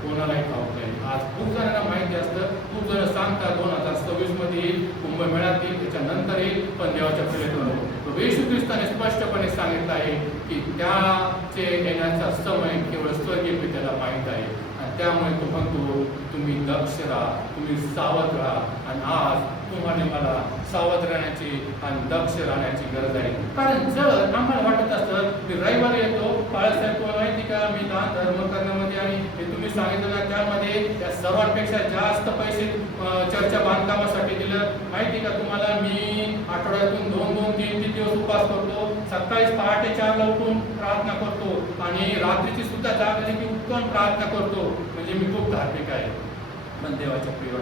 कोणालाही ठाऊक नाही. आज खूप जणांना माहिती असतं, खूप जण सांगतात 2026 मध्ये येईल, कुंभमेळ्यात येईल, त्याच्यानंतर येईल. पण देवाच्या प्रेलेकरांनो, प्रभू येशू ख्रिस्ताने स्पष्टपणे सांगितलं आहे की त्याचे येण्याचा समय केवळ स्वर्गीय पित्याला माहीत आहे. आणि त्यामुळे तो म्हणतो तुम्ही दक्ष राहा, तुम्ही सावध राहा. आणि आज तुम्हाला मला सावध राहण्याची आणि दक्ष राहण्याची गरज आहे. कारण जर आम्हाला वाटत असतं की रविवारी येतो बाळासाहेब तुम्हाला माहिती का मी दान धर्म करण्यामध्ये आणि हे तुम्ही सांगितलं त्यामध्ये त्या सर्वांपेक्षा जास्त पैसे चर्चा बांधकामासाठी दिलं. माहिती का तुम्हाला मी आठवड्यातून 2-3 दिवस उपवास करतो, सकाळी पहाटे 4ला उठून प्रार्थना करतो आणि रात्रीची सुद्धा जागली की उत्तम प्रार्थना करतो. म्हणजे मी खूप धार्मिक आहे. पण देवाच्या प्रिय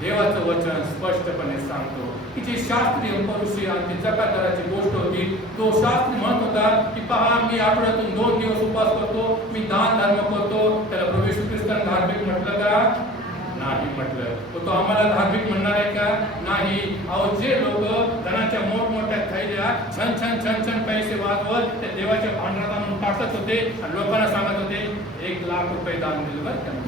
देवाचं वचन स्पष्टपणे सांगतो की जे शास्त्रीय परुषी आणि ती जकादाराची गोष्ट होती, तो शास्त्री म्हणत होता की पहा मी आठवड्यातून 2 दिवस उपवास करतो, मी दान धर्म करतो. त्याला प्रभू येशू ख्रिस्ताने धार्मिक म्हटलं का? नाही म्हटलं. तो आम्हाला धार्मिक म्हणणार आहे का? नाही. अहो जे लोक धनाच्या मोठमोठ्या थैल्या छन पैसे वाजवत त्या देवाच्या भांडणात आणून टाकत होते आणि लोकांना सांगत होते 1 लाख रुपये दान दिलं बरं का.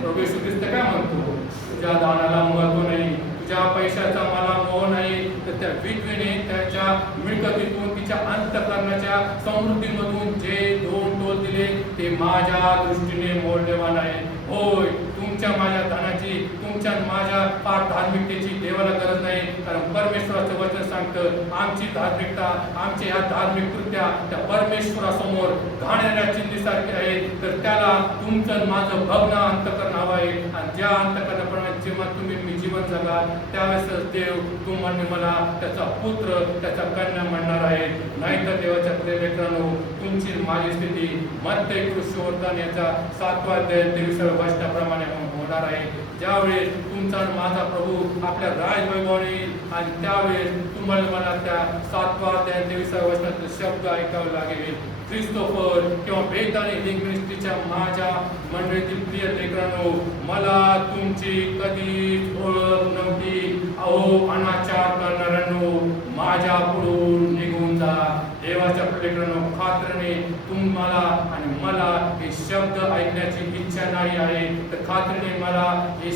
प्रभू येशू ख्रिस्त काय म्हणतो? तुझ्या दानाला महत्व नाही, तुझ्या पैशाचा मला मोह नाही. तर त्या विधवेने त्याच्या मिळकतीतून तिच्या अंतःकरणाच्या समृद्धीमधून जे 2 टोल दिले ते माझ्या दृष्टीने मौल्यवान आहे. होय, तुमच्या माझ्या धनाची, तुमच्या माझ्या फार धार्मिकतेची देवाला गरज नाही. कारण परमेश्वराचं वचन सांगतं आमची धार्मिकता, आमच्या ह्या धार्मिक कृत्या त्या परमेश्वरासमोर घाणेरड्या चिंधीसारखी आहे. तर त्याला तुमचं माझं भग्न अंतःकरण हवं आहे. आणि ज्या अंतःकरणाप्रमाणे जेव्हा तुम्ही मी जीवन जगा त्यावेळेस देव तुम्हाला मला त्याचा पुत्र, त्याचा कन्या म्हणणार आहे. नाहीतर देवाच्या प्रेमित्रांनो तुमची माझी स्थिती मत्ते कृष्णवर्धन याचा 7वा अध्याय 23व्या वचनाप्रमाणे होणार आहे. ज्यावेळेस तुमचा माझा प्रभू आपल्या राजवैभवाने आणि त्यावेळेस तुम्हाला मला त्या 7वा अध्याय 23व्या वचनातले शब्द ऐकावे लागेल. ख्रिस्तोफर किंवा बेताने हिलिंग मिनिस्ट्रीच्या माझ्या मंडळीतील प्रिय लेकरांनो, मला तुमची कधीच ओळख नव्हती. अहो अनाचार करणाऱ्यांनो, माझ्या पुढून निघून जा. देवाच्या लेकरांनो, खात्रीने तुम्हाला आणि मला हे शब्द ऐकण्याची इच्छा नाही आहे. तर खात्रीने मला हे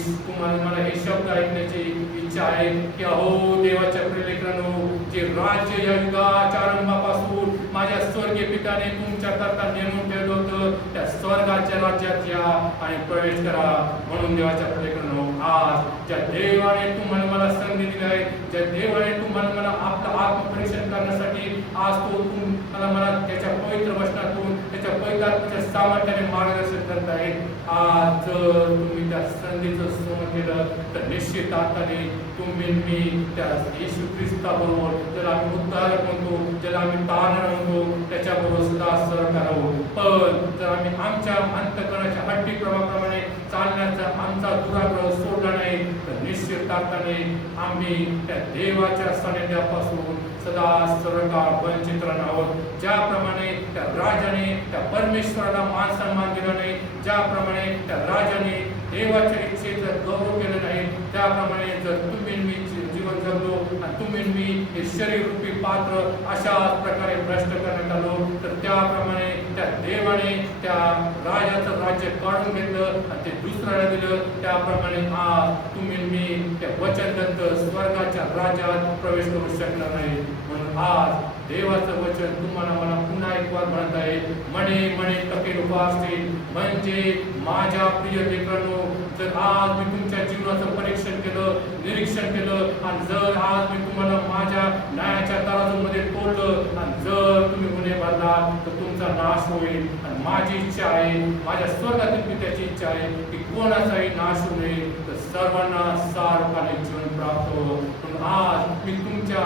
शब्द ऐकण्याची इच्छा आहे की अहो देवाच्या लेकरांनो, जे राज्य या युगाच्या आरंभापासून माझ्या स्वर्गीय पित्याने तुमच्या करता नेमून ठेवलं होतं त्या स्वर्गाच्या राज्यात या आणि प्रवेश करा. म्हणून देवाच्या लेकरांनो, आज ज्या देवाने तुम्हाला मला संधी दिली आहे, ज्या देवाने तुम्हाला मला आपलं आत्मपरीक्षण करण्यासाठी आज तो मला त्याच्या पवित्र वचनातून त्याच्या पवित्र सामर्थ्याने मार्गदर्शन करत आहे. आज जर तुम्ही त्या संधीचं सोनं केलं तर निश्चित अर्थाने तुम्ही मी त्या येशू ख्रिस्ताबरोबर, ज्याला आम्ही उद्धारक म्हणतो, ज्याला आम्ही तारणहार म्हणतो, त्याच्याबरोबर सुद्धा सहकार आहोत. पण जर आम्ही आमच्या अंतःकरणाच्या हट्टी प्रभावाप्रमाणे चालण्याचा आमचा दुराग्रह सोडला नाही तर निश्चित अर्थाने आम्ही त्या देवाच्या सानिध्यापासून सदा सर्वकाळ वंचित राहणार आहोत. ज्याप्रमाणे त्या राजाने त्या परमेश्वराला मान सन्मान दिला नाही, ज्याप्रमाणे त्या राजाने देवाच्या इच्छेचा गौरव केला नाही, त्याप्रमाणे जर तुम्ही मी जीवन जगलो आणि तुम्ही मी हे शरीररूपी पात्र अशाच प्रकारे भ्रष्ट करण्यात आलो तर त्याप्रमाणे त्या देवाने त्या राजाचं राज्य काढून घेतलं आणि ते दुसऱ्याला दिलं. त्याप्रमाणे आज तुम्ही मी त्या वचनदत्त स्वर्गाच्या राज्यात प्रवेश करू शकणार नाही. म्हणून आज देवाचं वचन तुम्हाला मला पुन्हा एक वार म्हणत आहे, म्हणे म्हणे टके उपासतील. म्हणजे माझ्या प्रिय लेकरांनो, जर आज मी तुमच्या जीवनाचं परीक्षण केलं, निरीक्षण केलं आणि जर आज मी तुम्हाला माझ्या न्यायाच्या तराजूमध्ये तोडलं आणि जर तुम्ही गुन्हे भरला तर तुमचा नाश होईल. आणि माझी इच्छा आहे, माझ्या स्वर्गातील पित्याची इच्छा आहे की कोणाचाही नाश होऊ नये, तर सर्वांना सार्वकालिक जीवन प्राप्त हो. पण आज मी तुमच्या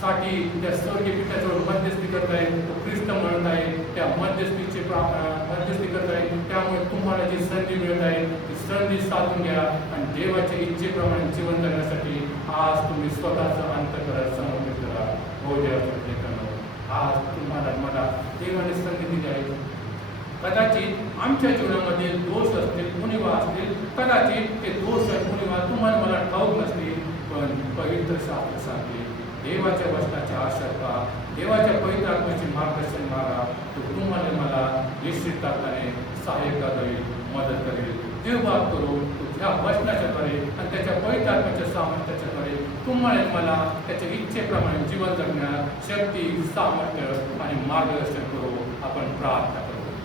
साठी त्या स्वर्गीय पित्याजवळ मध्यस्थी करत आहे, ख्रिस्त म्हणत आहे, त्या मध्यस्थी करत आहे. त्यामुळे तुम्हाला जी संधी मिळत आहे ती संधी साधून घ्या आणि देवाच्या इच्छेप्रमाणे जीवन जगण्यासाठी आज तुम्ही स्वतःचं अंतःकरण समर्पित करा. हो देवाच्या लेकरांनो, आज तुम्हाला मला देवाने संधी दिली आहे. कदाचित आमच्या जीवनामध्ये दोष असतील, उणिवा असतील, कदाचित ते दोष आणि उणिवा तुम्हाला मला ठाऊक नसतील, पण पवित्र शास्त्र सांगते देवाच्या वचनाच्या आशा, देवाच्या पवित्र आत्म्याचे मार्गदर्शन मागा, तो तुम्हाला मला निश्चित अर्थाने सहाय्यता देईल, मदत करेल. देव बाप करू ह्या वचनाच्या द्वारे आणि त्याच्या पवित्र आत्म्याच्या सामर्थ्याच्याद्वारे तुम्हाला मला त्याच्या इच्छेप्रमाणे जीवन जगण्यात शक्ती, सामर्थ्य आणि मार्गदर्शन करू. आपण प्रार्थना